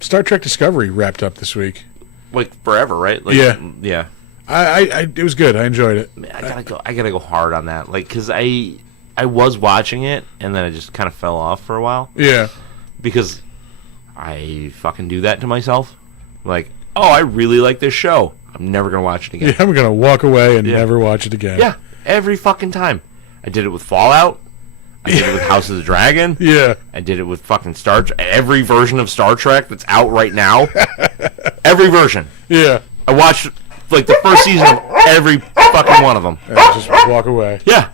Star Trek Discovery wrapped up this week. Like forever, right? Like, Yeah. Yeah. It was good. I enjoyed it. I gotta go hard on that. Like, cause I was watching it and then I just kind of fell off for a while Yeah. because I fucking do that to myself. Like, oh, I really like this show. I'm never gonna watch it again. Yeah, I'm gonna walk away and Yeah. never watch it again. Yeah, every fucking time. I did it with Fallout. I did it with House of the Dragon. Yeah. I did it with fucking every version of Star Trek that's out right now. Every version. Yeah. I watched like the first season of every fucking one of them. And just walk away. Yeah.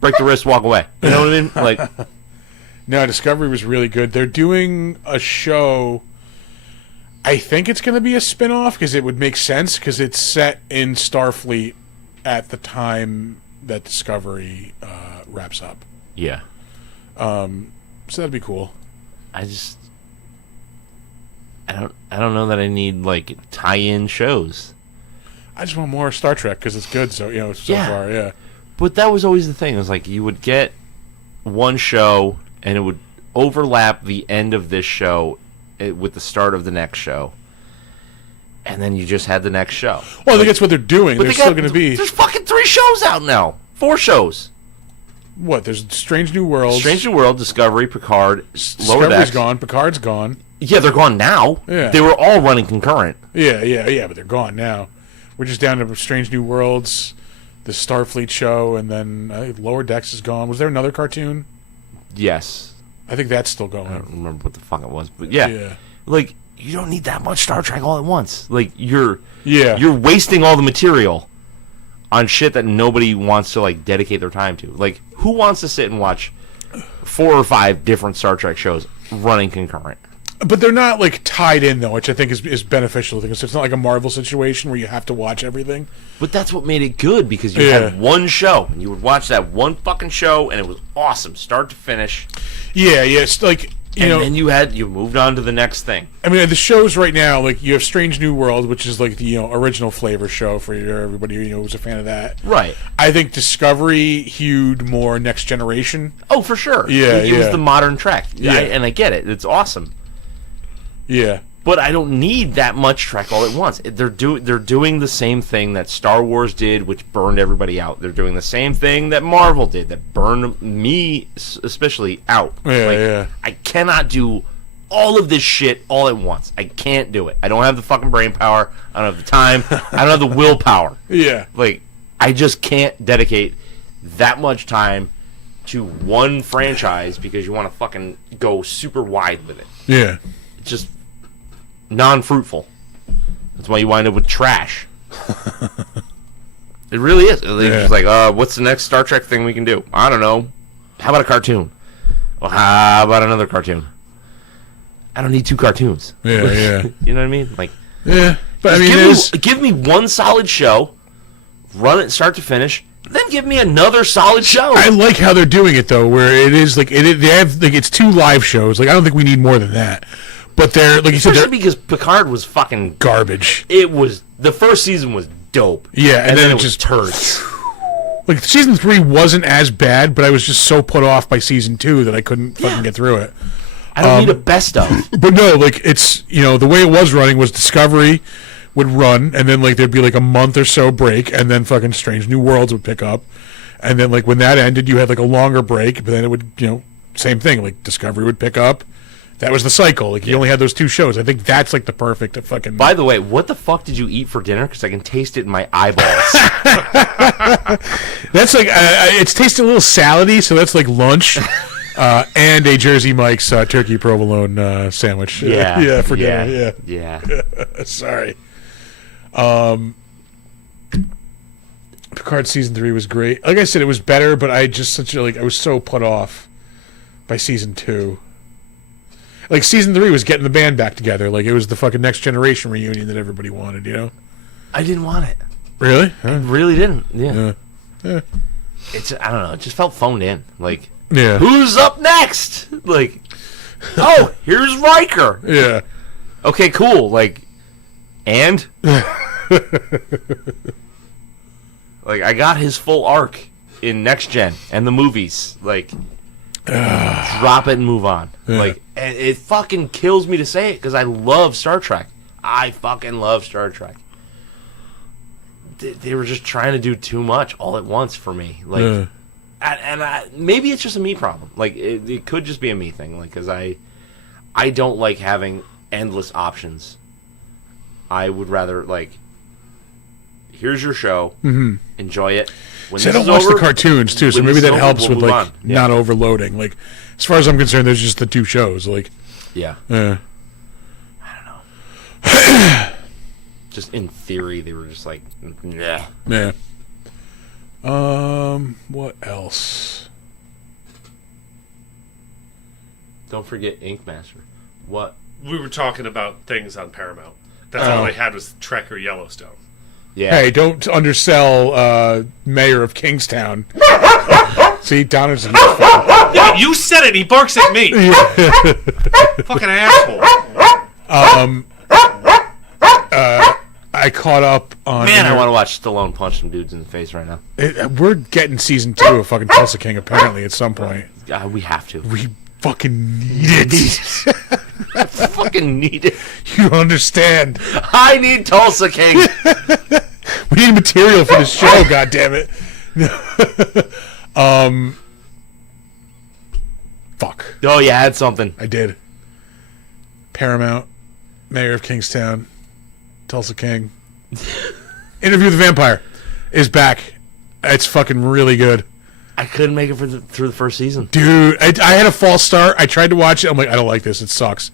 Break the wrist, walk away. You know what I mean? Like, No, Discovery was really good. They're doing a show. I think it's going to be a spin-off because it would make sense because it's set in Starfleet at the time that Discovery wraps up. yeah. So that'd be cool. I don't know that I need like tie-in shows. I just want more Star Trek because it's good. So Yeah. far, yeah. But that was always the thing. It was like you would get one show and it would overlap the end of this show with the start of the next show. And then you just had the next show. Well, I think that's what they're doing. But They're they still got- going to be There's fucking 3 shows out now. 4 shows. what? There's Strange New Worlds. Strange New World, Discovery, Picard, Lower Discovery's Decks. gone. Picard's gone. Yeah, they're gone now. Yeah. They were all running concurrent. Yeah, but they're gone now. We're just down to Strange New Worlds, the Starfleet show, and then I think Lower Decks is gone. Was there another cartoon? Yes. I think that's still I going. don't remember what the fuck it was. But yeah. Yeah. Like, you don't need that much Star Trek all at once. Like, you're Yeah. you're wasting all the material on shit that nobody wants to like dedicate their time to. Like, who wants to sit and watch 4 or 5 different Star Trek shows running concurrent? But they're not like tied in though, which I think is beneficial because it's not like a Marvel situation where you have to watch everything. But that's what made it good because you Yeah. had one show and you would watch that one fucking show and it was awesome, start to finish. Yeah, it's like And then you moved on to the next thing. I mean, the shows right now, like you have Strange New World, which is like the original flavor show for everybody who's a fan of that. Right. I think Discovery hewed more Next Generation. Oh, for sure. Yeah, It was yeah. the modern Trek. Yeah. And I get it. It's awesome. Yeah, But I don't need that much Trek all at once. They're doing the same thing that Star Wars did, which burned everybody out. They're doing the same thing that Marvel did, that burned me especially out. Yeah. I cannot do all of this shit all at once. I can't do it. I don't have the fucking brain power. I don't have the time. I don't have the willpower. Yeah. Like, I just can't dedicate that much time to one franchise because you want to fucking go super wide with it. Yeah. It's just non-fruitful. That's why you wind up with trash. It really is. It's just like, what's the next Star Trek thing we can do? I don't know. How about a cartoon? Well, how about another cartoon? I don't need 2 cartoons. Yeah. You know what I mean? Like, Yeah. But I mean, give me one solid show, run it start to finish, then give me another solid show. I like how they're doing it though, where it is like they have like it's 2 live shows. Like I don't think we need more than that. But they're like you said, Especially because Picard was fucking garbage. It was the first season was dope. Yeah, and then it was just turds. Like season 3 wasn't as bad, but I was just so put off by season 2 that I couldn't fucking get through it. I don't need a best of. But no, like it's the way it was running was Discovery would run, and then like there'd be like a month or so break, and then fucking Strange New Worlds would pick up, and then like when that ended, you had like a longer break, but then it would same thing, like Discovery would pick up. That was the cycle. Like you only had those 2 shows. I think that's like the perfect fucking. By the way, what the fuck did you eat for dinner? Because I can taste it in my eyeballs. That's like it's tasting a little salady, so that's like lunch. And a Jersey Mike's turkey provolone sandwich. Yeah, for dinner. Yeah. Sorry. Picard season 3 was great. Like I said, it was better, but I just I was so put off by season 2. Like season 3 was getting the band back together. Like it was the fucking Next Generation reunion that everybody wanted. I didn't want it. Really? I really didn't. Yeah. Yeah. It's I don't know. It just felt phoned in. Like. Yeah. Who's up next? Like, oh, here's Riker. Yeah. Okay, cool. Like, and? Like, I got his full arc in Next Gen and the movies. Like, drop it and move on. Yeah. Like, and it fucking kills me to say it because I love Star Trek. I fucking love Star Trek. They were just trying to do too much all at once for me. Like, maybe it's just a me problem. Like it could just be a me thing. Like because I don't like having endless options. I would rather like here's your show, enjoy it. When I don't watch the cartoons too, so maybe that helps with like not overloading. Like as far as I'm concerned, there's just the 2 shows. Like I don't know. Just in theory, they were just like yeah. What else? Don't forget Ink Master. What? We were talking about things on Paramount. That's all they had was Trek or Yellowstone. Yeah. Hey, don't undersell Mayor of Kingstown. See, Donna's a huge fan. Yeah, you said it. He barks at me. Fucking asshole. I caught up on. Man, I want to watch Stallone punch some dudes in the face right now. We're getting season 2 of fucking Tulsa King apparently at some point. We have to. We fucking need it. I fucking need it. You understand? I need Tulsa King. We need material for this show. God damn it. Fuck. Oh, you had something. I did. Paramount, Mayor of Kingstown, Tulsa King. Interview with the Vampire is back. It's fucking really good. I couldn't make it through the first season. Dude, I had a false start. I tried to watch it. I'm like, I don't like this. It sucks.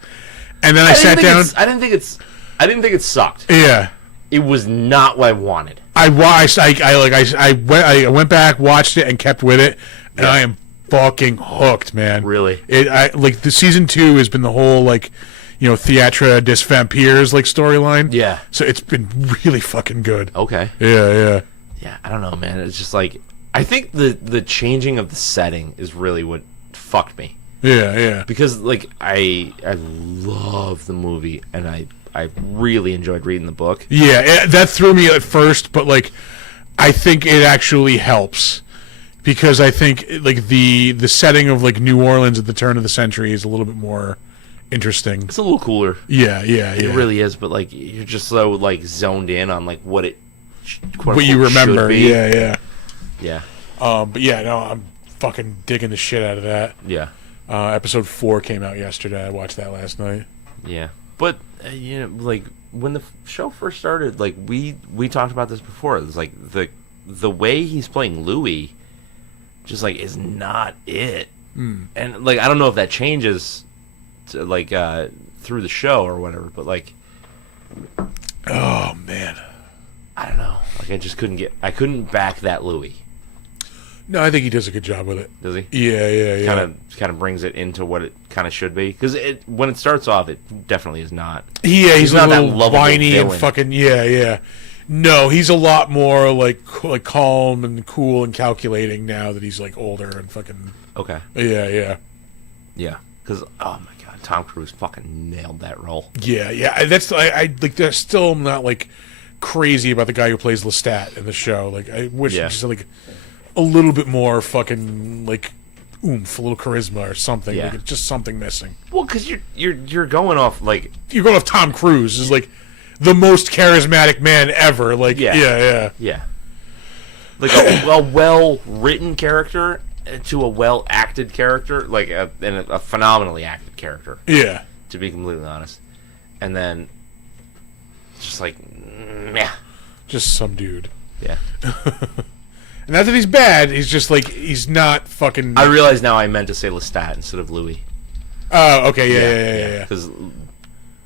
And then I sat down. I didn't think it sucked. Yeah. It was not what I wanted. I went back, watched it, and kept with it, and I am fucking hooked, man. Really? The season 2 has been the whole Theatra des Vampires storyline. Yeah. So it's been really fucking good. Okay. Yeah. Yeah, I don't know, man. It's just like I think the changing of the setting is really what fucked me. Yeah. Because I love the movie and I really enjoyed reading the book. Yeah, that threw me at first, but I think it actually helps because I think the setting of New Orleans at the turn of the century is a little bit more interesting. It's a little cooler. Yeah, yeah, yeah. It really is, but like you're just so like zoned in on like what it What you remember? should be. Yeah, Yeah. But yeah, no, I'm fucking digging the shit out of that. Yeah. Episode 4 came out yesterday. I watched that last night. Yeah. But you know, like when the show first started, like we talked about this before. It's like the way he's playing Louis, just like is not it. And like I don't know if that changes, to, like through the show or whatever. But like, Oh man. I don't know. Like I just I couldn't back that Louis. No, I think he does a good job with it. Does he? Yeah. Kind of brings it into what it kind of should be. Because when it starts off, it definitely is not. Yeah, he's not a that little lovable whiny and villain. fucking yeah. No, he's a lot more like calm and cool and calculating now that he's like older and fucking Okay. yeah. Yeah. Because oh my god, Tom Cruise fucking nailed that role. Yeah. That's I like. There's still not like crazy about the guy who plays Lestat in the show. Like I wish Yeah. just like a little bit more fucking like oomph, a little charisma or something. Yeah. Like it's just something missing. Well, because you're going off like You're going off Tom Cruise is like the most charismatic man ever. Like yeah. like a well written character to a well acted character, like and a phenomenally acted character. Yeah. To be completely honest, and then just like yeah, Just some dude. yeah. And not that he's bad, he's just like he's not fucking I realize now I meant to say Lestat instead of Louis. Oh, okay, yeah.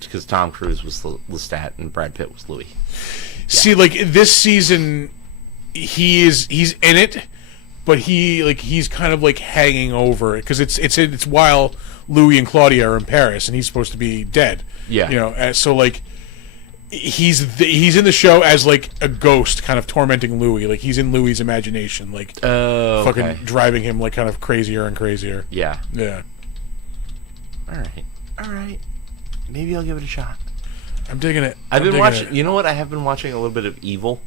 Because Tom Cruise was Lestat and Brad Pitt was Louis. See, like this season, he's in it, but he's kind of like hanging over it because it's while Louis and Claudia are in Paris and he's supposed to be dead. Yeah. You know, so like he's in the show as like a ghost, kind of tormenting Louis. Like he's in Louis's imagination, like fucking okay. driving him like kind of crazier and crazier. Yeah. Yeah. All right. Maybe I'll give it a shot. I'm digging it. I've been digging watching. it. You know what? I have been watching a little bit of Evil.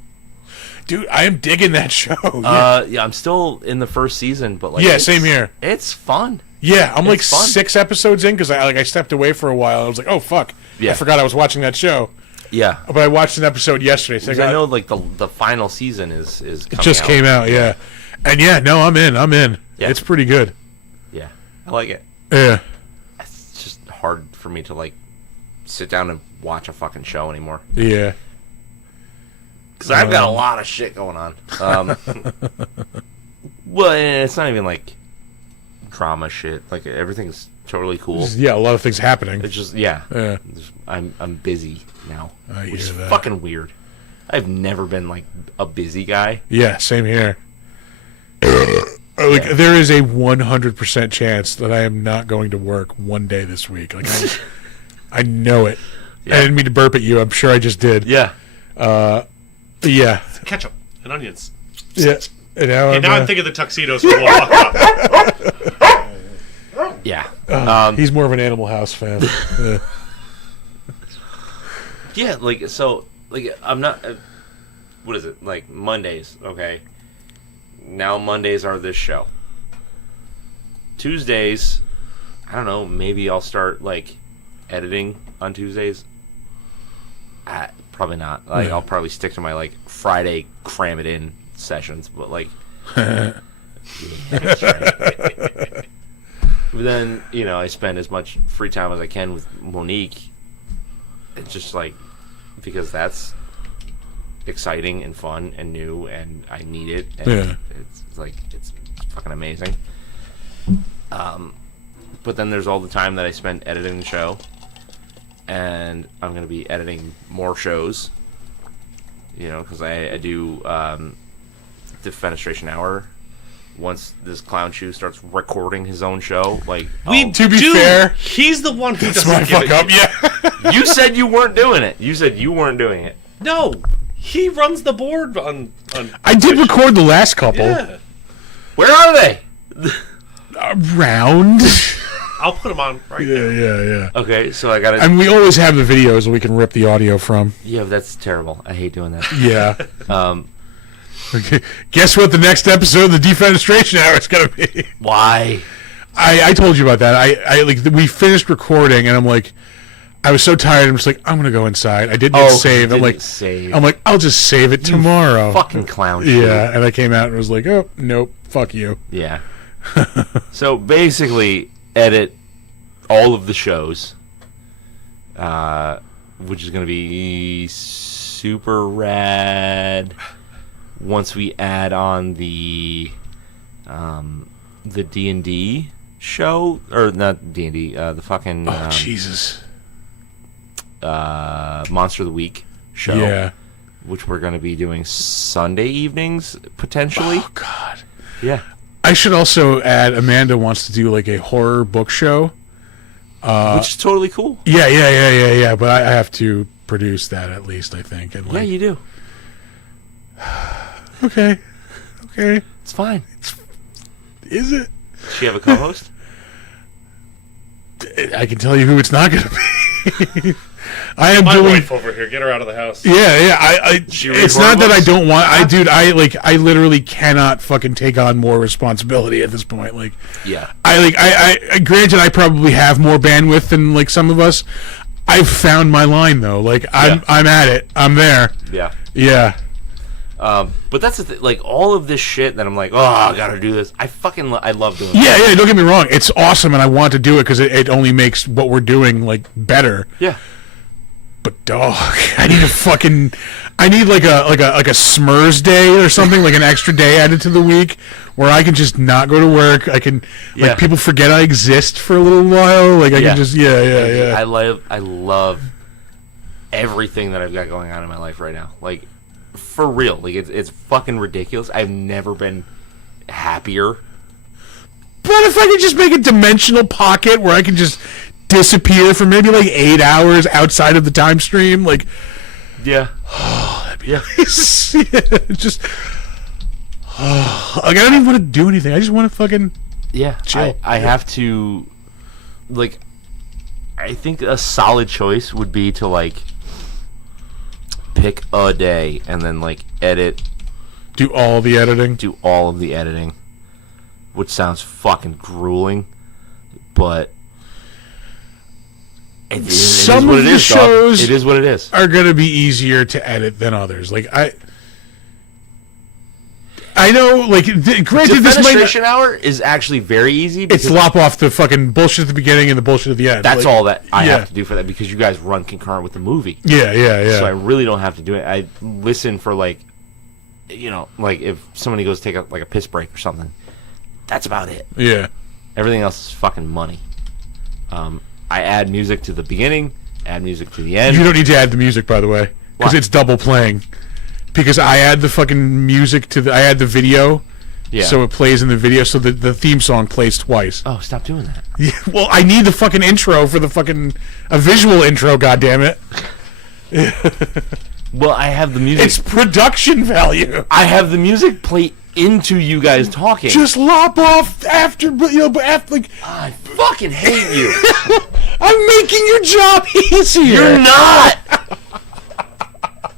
Dude, I am digging that show. Yeah, Yeah, I'm still in the first season, but like same here. It's fun. Yeah, I'm like It's fun. 6 episodes in because I stepped away for a while. I was like, oh fuck, Yeah. I forgot I was watching that show. Yeah, But I watched an episode yesterday. So because I know like the final season is coming just came out. Yeah, and yeah, no, I'm in. Yeah. It's pretty good. Yeah, I like it. Yeah, It's just hard for me to like sit down and watch a fucking show anymore yeah. because I've got a lot of shit going on. Well, and it's not even like drama shit. Like everything's totally cool. Yeah, a lot of things happening. It's just yeah. Yeah. I'm busy now, I which is hear that. fucking weird. I've never been like a busy guy. Yeah, same here. Like there is a 100% chance that I am not going to work one day this week. Like I know it. Yeah. I didn't mean to burp at you. I'm sure I just did. Yeah. Yeah. Ketchup and onions. Yeah. And now, And now I'm thinking the tuxedos from Walk. Yeah. he's more of an Animal House fan. Yeah. Yeah, like so like I'm not what is it? Like Mondays, okay. Now Mondays are this show. Tuesdays, I don't know, maybe I'll start like editing on Tuesdays. Probably not. Like Yeah. I'll probably stick to my like Friday cram it in sessions, but like that's right. But then, you know, I spend as much free time as I can with Monique. It's just like because that's exciting and fun and new and I need it and Yeah. it's like it's fucking amazing. But then there's all the time that I spend editing the show, and I'm gonna be editing more shows. You know, because I do the Fenestration Hour. Once this clown shoe starts recording his own show, like To be fair, He's the one who that's doesn't my give fuck it. up. Yeah. you said you weren't doing it. You said you weren't doing it. No, he runs the board on I did record the last couple. Yeah. Where are they? Around. I'll put him on right now. Yeah. Okay, so I gotta. I mean, we always have the videos that we can rip the audio from. Yeah, but that's terrible. I hate doing that. Yeah. Okay. Guess what the next episode of the Defenestration Hour is going to be? Why? I told you about that. I like we finished recording, and I'm like, I was so tired. I'm just like, I'm gonna go inside. I didn't hit save. I'm like, save. I'm like, I'll just save it tomorrow. Fucking clown shit. Yeah, and I came out and was like, oh nope, fuck you. Yeah. So basically, edit all of the shows, which is going to be super rad. Once we add on the D&D show, or not D&D, the fucking Jesus, Monster of the Week show. Yeah. Which we're going to be doing Sunday evenings potentially. Oh God. Yeah. I should also add. Amanda wants to do like a horror book show. Which is totally cool. Yeah. But I have to produce that at least. I think. And Yeah, you do. Okay. It's fine. Is it? Does she have a co-host? I can tell you who it's not going to be. I am My doing. wife over here. Get her out of the house. Yeah. She read It's horror not that I books? don't want. I literally cannot fucking take on more responsibility at this point. Like, Yeah. I granted I probably have more bandwidth than like some of us. I've found my line though. Like I'm at it. I'm there. Yeah. Yeah. But that's the thing. Like, all of this shit that I'm like, oh, I gotta do this. I love doing it. Yeah. Don't get me wrong. It's awesome, and I want to do it because it only makes what we're doing like better. Yeah. But dog, I need like a Smurs day or something, like an extra day added to the week where I can just not go to work. I can Yeah. like people forget I exist for a little while. Like I can just yeah. I love everything that I've got going on in my life right now. Like, for real. Like, it's fucking ridiculous. I've never been happier. But if I could just make a dimensional pocket where I can just disappear for maybe like 8 hours outside of the time stream, like Yeah. yeah, just like I don't even want to do anything. I just want to fucking Yeah. chill. I have to, like, I think a solid choice would be to, like, pick a day and then, like, do all the editing. do all of the editing, which sounds fucking grueling, but it is Some what of it the is, dog. shows It is what it is. are gonna be easier to edit than others. Like I know, like granted, this might Defenestration hour is actually very easy. it's Because lop off the fucking bullshit at the beginning and the bullshit at the end. that's Like, all that I yeah. have to do for that, because you guys run concurrent with the movie. Yeah. So I really don't have to do it. I listen for, like, you know, like if somebody goes take a piss break or something. That's about it. Yeah. Everything else is fucking money. I add music to the beginning, add music to the end. You don't need to add the music, by the way, because Why? it's double playing. Because I add the fucking music I add the video, Yeah. so it plays in the video, so the theme song plays twice. Oh, stop doing that. Yeah, well, I need the fucking intro for the fucking a visual intro. Goddammit. Well, I have the music. It's production value. I have the music play into you guys talking. Just lop off after, but after, like, I fucking hate you. I'm making your job easier. You're not.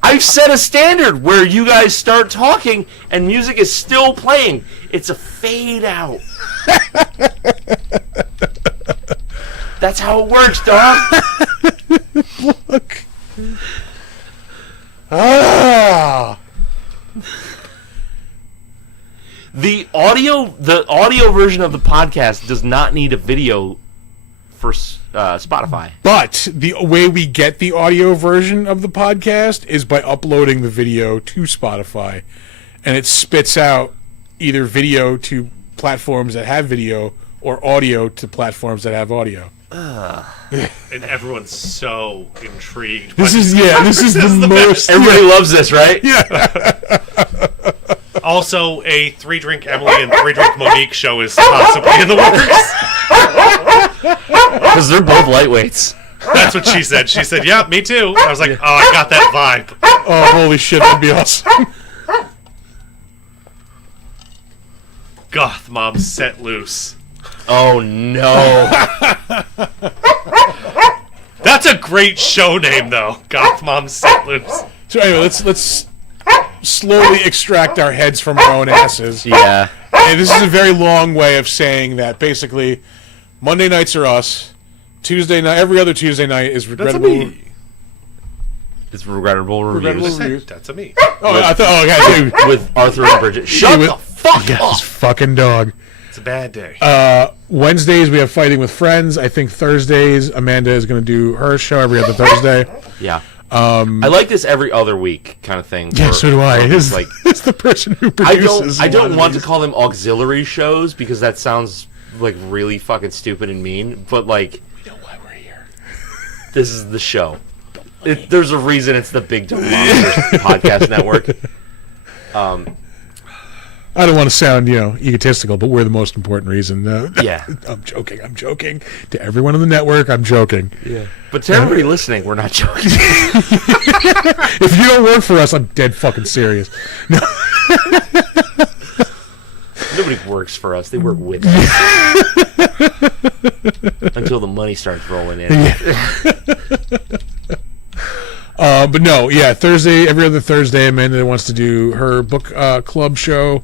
I've set a standard where you guys start talking and music is still playing. It's a fade out. That's how it works, dog. Look. Ah. The audio version of the podcast does not need a video for Spotify. But the way we get the audio version of the podcast is by uploading the video to Spotify, and it spits out either video to platforms that have video or audio to platforms that have audio. And everyone's so intrigued. This is the most. Everybody loves this, right? Also, a 3-Drink Emily and 3-Drink Monique show is possibly in the works. Because they're both lightweights. That's what she said. She said, "Yeah, me too." I was like, "Oh, I got that vibe." Oh, holy shit, that'd be awesome. Goth mom set loose. Oh no. That's a great show name, though. Goth mom set loose. So anyway, let's slowly extract our heads from our own asses. Yeah. and this is a very long way of saying that basically Monday nights are us. Tuesday night, every other Tuesday night is That's a regrettable. me. It's regrettable reviews Regrettable reviews. That's a me. Oh, I thought. Oh, okay, dude. with Arthur and Bridget. Shut with- the fuck Yes, up. fucking dog. It's a bad day. Wednesdays we have Fighting with Friends. I think Thursdays Amanda is going to do her show every other Thursday. Yeah. I like this every other week kind of thing. Yeah, so do I. It's Like, it's the person who I produces. don't want to call them auxiliary shows because that sounds like really fucking stupid and mean. But like, We know why we're here. this is the show. There's a reason it's the Big Dumb Monsters Podcast Network. I don't want to sound, egotistical, but we're the most important reason. Yeah. I'm joking. I'm joking. To everyone on the network, I'm joking. Yeah. But to everybody listening, we're not joking. If you don't work for us, I'm dead fucking serious. No. Nobody works for us. They work with us. Until the money starts rolling in. But no, yeah, Thursday, every other Thursday, Amanda wants to do her book club show.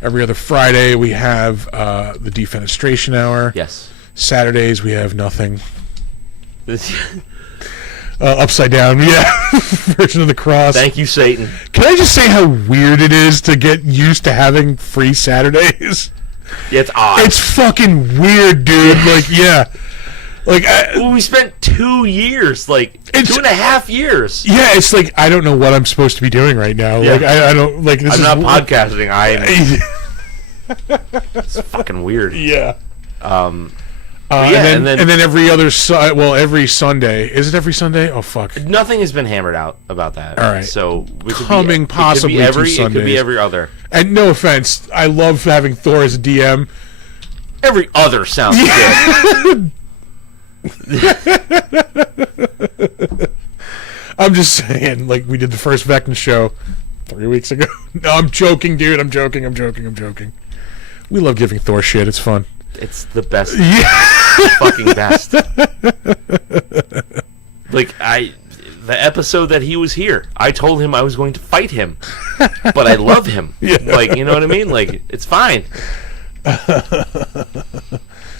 Every other Friday, we have the Defenestration Hour. Yes. Saturdays, we have nothing. This- Upside down, yeah. Version of the cross. Thank you, Satan. Can I just say how weird it is to get used to having free Saturdays? Yeah, it's odd. It's fucking weird, dude. Like, yeah. Like, Well, we spent 2 years, like It's- 2.5 years. yeah, it's like, I don't know what I'm supposed to be doing right now. Yeah. Like, I don't, like, this I'm is... not podcasting. It's fucking weird. Yeah. yeah, and then every other every Sunday. Is it every Sunday? Oh fuck. Nothing has been hammered out about that. All right. So we could Coming possibly to it could be Sundays. every other. And no offense, I love having Thor as a DM. Every other sounds good. I'm just saying, like we did the first Vecna show 3 weeks ago. No, I'm joking, dude. I'm joking. We love giving Thor shit. It's fun. It's the best. Yeah. Fucking best. Like the episode that he was here, I told him I was going to fight him, but I love him. Yeah. Like, you know what I mean? Like, it's fine.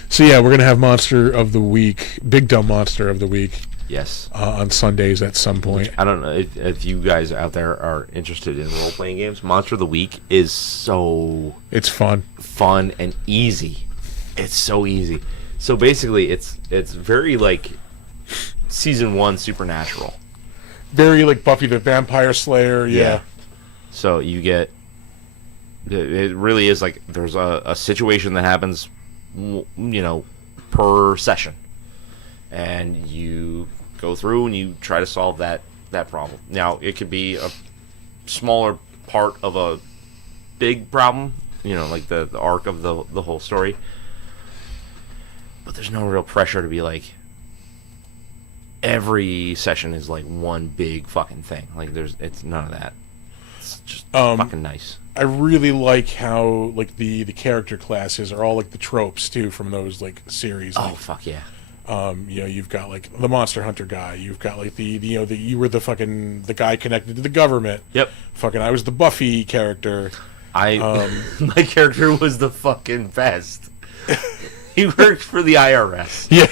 So yeah, we're gonna have Monster of the Week, Big Dumb Monster of the Week, Yes. on Sundays at some point. I don't know if you guys out there are interested in role playing games. Monster of the Week is so It's fun. fun and easy. It's so easy. So basically, it's very like season 1 Supernatural. Very like Buffy the Vampire Slayer. Yeah. So you get it really is like there's a situation that happens, per session, and you go through and you try to solve that problem. Now it could be a smaller part of a big problem, like the arc of the whole story. But there's no real pressure to be like every session is like one big fucking thing. Like it's none of that. It's just fucking nice. I really like how like the character classes are all like the tropes too from those like series. Oh Like, fuck yeah. you've got like the Monster Hunter guy. You've got like you were the guy connected to the government. Yep. Fucking I was the Buffy character. My character was the fucking best. He worked for the IRS. Yeah.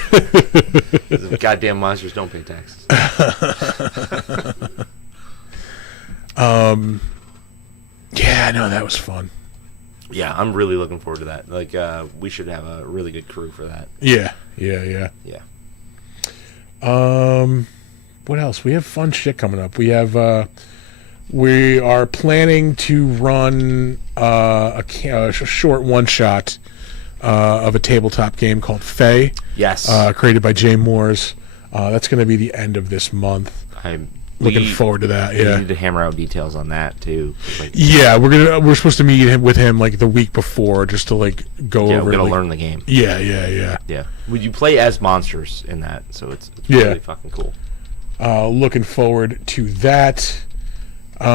Those goddamn monsters don't pay taxes. Yeah, no, that was fun. Yeah, I'm really looking forward to that. Like, we should have a really good crew for that. Yeah. Yeah. What else? We have fun shit coming up. We are planning to run a short one shot of a tabletop game called Fae. Yes. Created by Jay Moores. That's going to be the end of this month. I'm Looking forward to that. We Yeah. need to hammer out details on that too. Like, Yeah, we're supposed to meet with him like the week before just to like go yeah, over. we're gonna like, learn the game. Yeah. Yeah. Would you play as monsters in that? So it's Yeah. really fucking cool. Looking forward to that. We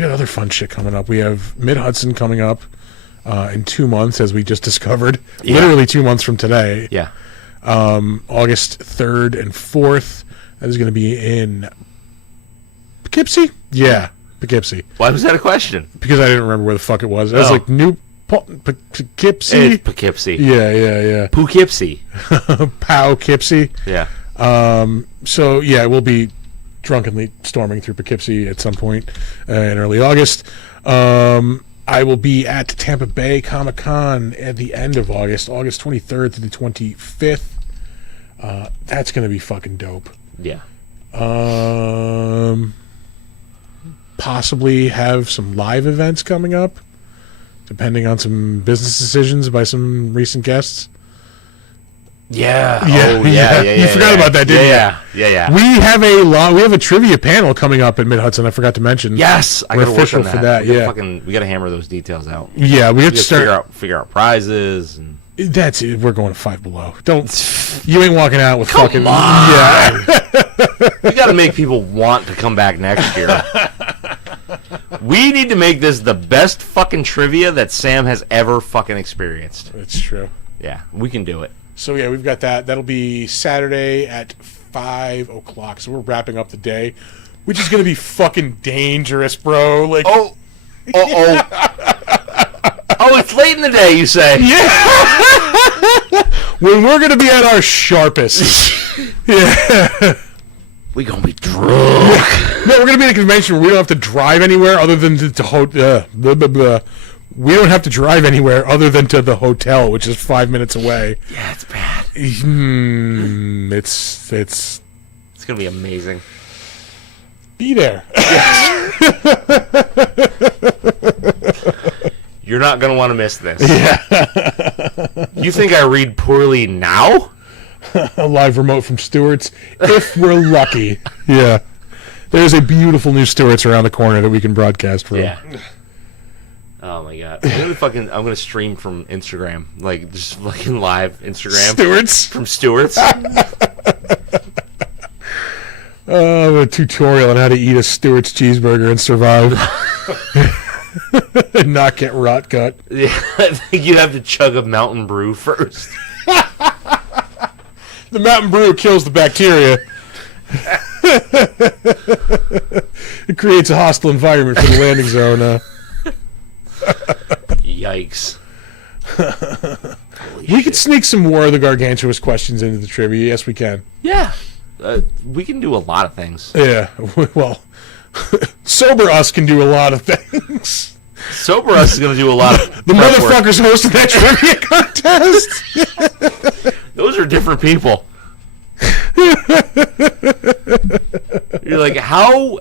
got other fun shit coming up. We have Mid Hudson coming up in 2 months, as we just discovered. Yeah. Literally 2 months from today. Yeah. August 3rd and 4th. That is going to be in Poughkeepsie? Yeah, Poughkeepsie. Why was that a question? Because I didn't remember where the fuck it was. I was Oh. like, New Poughkeepsie? It's Poughkeepsie. Yeah. Poughkeepsie. Poughkeepsie. Yeah. So, yeah, we'll be drunkenly storming through Poughkeepsie at some point in early August. I will be at Tampa Bay Comic-Con at the end of August 23rd to the 25th. That's going to be fucking dope. Yeah. Possibly have some live events coming up, depending on some business decisions by some recent guests. Yeah. Yeah, Oh, yeah. You forgot about that, didn't you? Yeah. We have a trivia panel coming up in Mid Hudson. I forgot to mention. Yes, I We're gotta work official on that. for that. We gotta hammer those details out. Yeah, we have to start. Figure out prizes. And... That's it. We're going to Five Below. You ain't walking out with Come fucking. on. Yeah. We gotta make people want to come back next year. We need to make this the best fucking trivia that Sam has ever fucking experienced. That's true. Yeah, we can do it. So yeah, we've got that. That'll be Saturday at 5 o'clock. So we're wrapping up the day, which is gonna be fucking dangerous, bro. Like, Oh, it's late in the day, you say? yeah. When we're gonna be at our sharpest. Yeah. We gonna be drunk. No, we're gonna be at a convention where we don't have to drive anywhere other than we don't have to drive anywhere other than to the hotel, which is 5 minutes away. Yeah, it's bad. It's gonna be amazing. be there. You're not gonna want to miss this. Yeah. You think I read poorly now? A live remote from Stewart's, if we're lucky. Yeah. There's a beautiful new Stewart's around the corner that we can broadcast from. Yeah. Oh my god. I'm gonna stream from Instagram. Like just fucking live Instagram. Stewart's? From Stewart's. A tutorial on how to eat a Stewart's cheeseburger and survive. And not get rot gut. Yeah, I think you have to chug a Mountain Brew first. The Mountain Brew kills the bacteria. It creates a hostile environment for the landing zone. Yikes. We could sneak some more of the Gargantuas questions into the trivia. Yes, we can. Yeah. We can do a lot of things. Yeah. Well, sober us can do a lot of things. Sober Us is going to do a lot of The prep work. motherfuckers hosting that trivia contest. Those are different people. You're like, how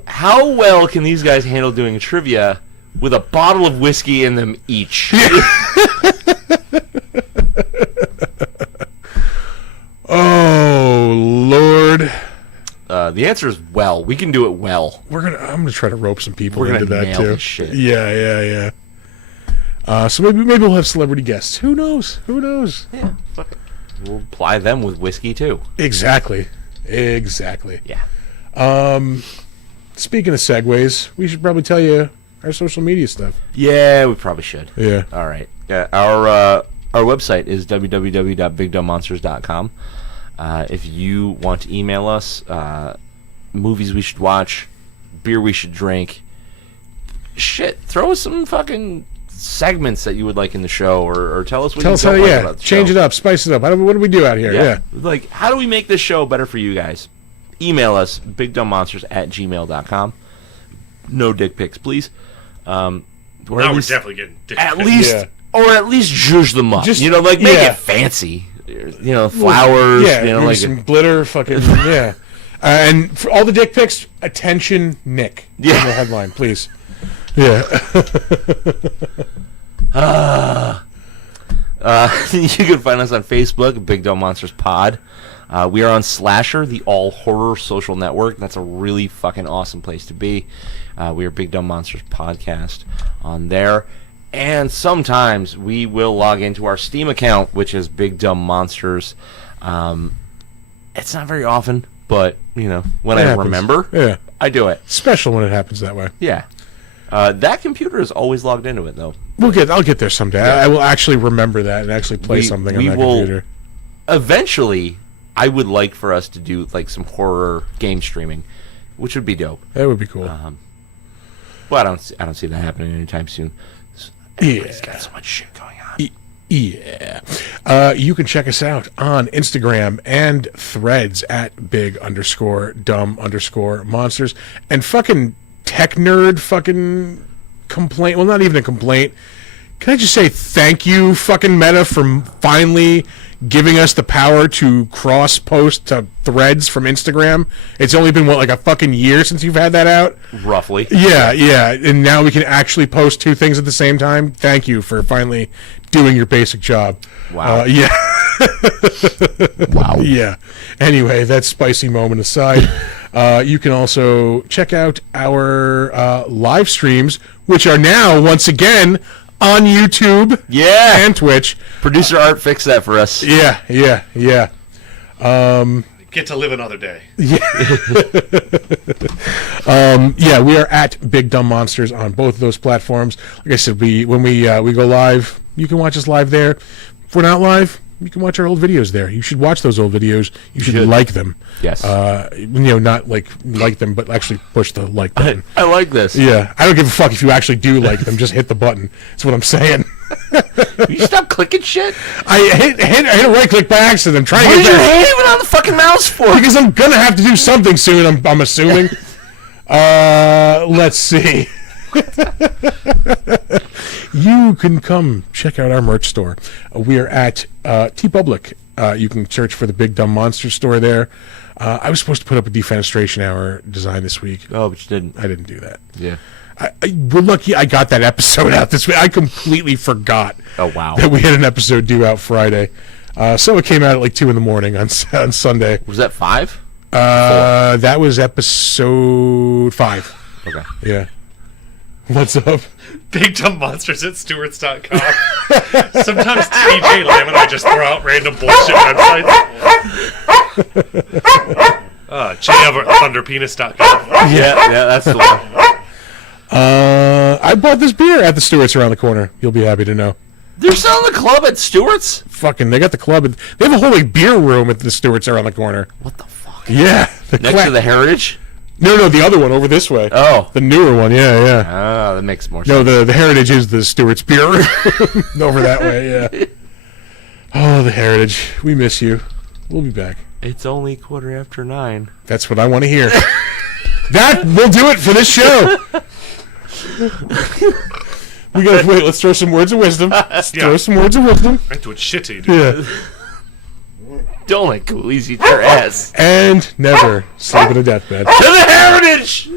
well can these guys handle doing trivia with a bottle of whiskey in them each? Oh Lord. The answer is well. We can do it well. I'm gonna try to rope some people We're into gonna that nail too. this shit. Yeah. So maybe we'll have celebrity guests. Who knows? Yeah, fuck it. We'll ply them with whiskey too. Exactly. Yeah. Speaking of segues, we should probably tell you our social media stuff. Yeah, we probably should. Yeah. All right. Our website is www.bigdumbmonsters.com. If you want to email us, movies we should watch, beer we should drink, shit, throw us some fucking segments that you would like in the show, or tell us what you don't like about the change show. it up, spice it up. What do we do out here? Yeah. Like, how do we make this show better for you guys? Email us, bigdumbmonsters@gmail.com. No dick pics, please. Now we're definitely getting dick At pics. least, or at least zhuzh them up. Just- make yeah. it fancy. Flowers. Yeah, like maybe some glitter, fucking yeah. And for all the dick pics, attention, Nick. Yeah. In the headline, please. Yeah. You can find us on Facebook, Big Dumb Monsters Pod. We are on Slasher, the all horror social network. That's a really fucking awesome place to be. We are Big Dumb Monsters Podcast on there. And sometimes we will log into our Steam account, which is Big Dumb Monsters. It's not very often, but, when I remember, Yeah. I do it. Special when it happens that way. Yeah. That computer is always logged into it, though. I'll get there someday. I will actually remember that and actually play something on that computer. Eventually, I would like for us to do like some horror game streaming, which would be dope. That would be cool. But I don't see that happening anytime soon. Everybody's got so much shit going on. Yeah. You can check us out on Instagram and Threads at big_dumb_monsters. And fucking tech nerd fucking complaint. Well, not even a complaint. Can I just say thank you, fucking Meta, for finally giving us the power to cross-post to Threads from Instagram? It's only been, what, like a fucking year since you've had that out? Roughly. Yeah. And now we can actually post two things at the same time. Thank you for finally doing your basic job. Wow. Yeah. Wow. Yeah. Anyway, that spicy moment aside, you can also check out our live streams, which are now, once again, on YouTube and Twitch. Producer Art fixed that for us. Yeah. Get to live another day. Yeah, we are at Big Dumb Monsters on both of those platforms. Like I said, when we go live, you can watch us live there. If we're not live, you can watch our old videos there. You should watch those old videos. You should like them. Yes. Not like them, but actually push the like button. I like this. Yeah, I don't give a fuck if you actually do like them. Just hit the button. That's what I'm saying. You stop clicking shit? I hit a right click by accident. I'm trying What to is get your there. hand even on the fucking mouse for? Because I'm gonna have to do something soon. I'm assuming. Let's see. You can come check out our merch store. We are at TeePublic. You can search for the Big Dumb Monster store there. I was supposed to put up a Defenestration Hour design this week. Oh, but you didn't. I didn't do that. Yeah. We're lucky I got that episode out this week. I completely forgot that we had an episode due out Friday. So it came out at like 2 a.m. on Sunday. Was that 5? That was episode 5. Okay. Yeah. What's up? Big Dumb Monsters at Stewarts.com. Sometimes TJ Lamb and I just throw out random bullshit websites. JThunderpenis.com. Yeah, that's the one. I bought this beer at the Stewart's around the corner. You'll be happy to know. They're selling the club at Stewart's? Fucking, they got the club. They have a whole like beer room at the Stewart's around the corner. What the fuck? Yeah. Next to the Heritage? No, the other one over this way. Oh. The newer one, yeah. Ah, that makes more No, sense. the Heritage is the Stewart's beer room over that way, yeah. Oh, the Heritage. We miss you. We'll be back. It's only 9:15. That's what I want to hear. That will do it for this show. We gotta wait. Let's throw some words of wisdom. Throw some words of wisdom. I'm doing shitty, dude. Yeah. Don't let coolies eat your ass. And never sleep in a deathbed. To the Heritage!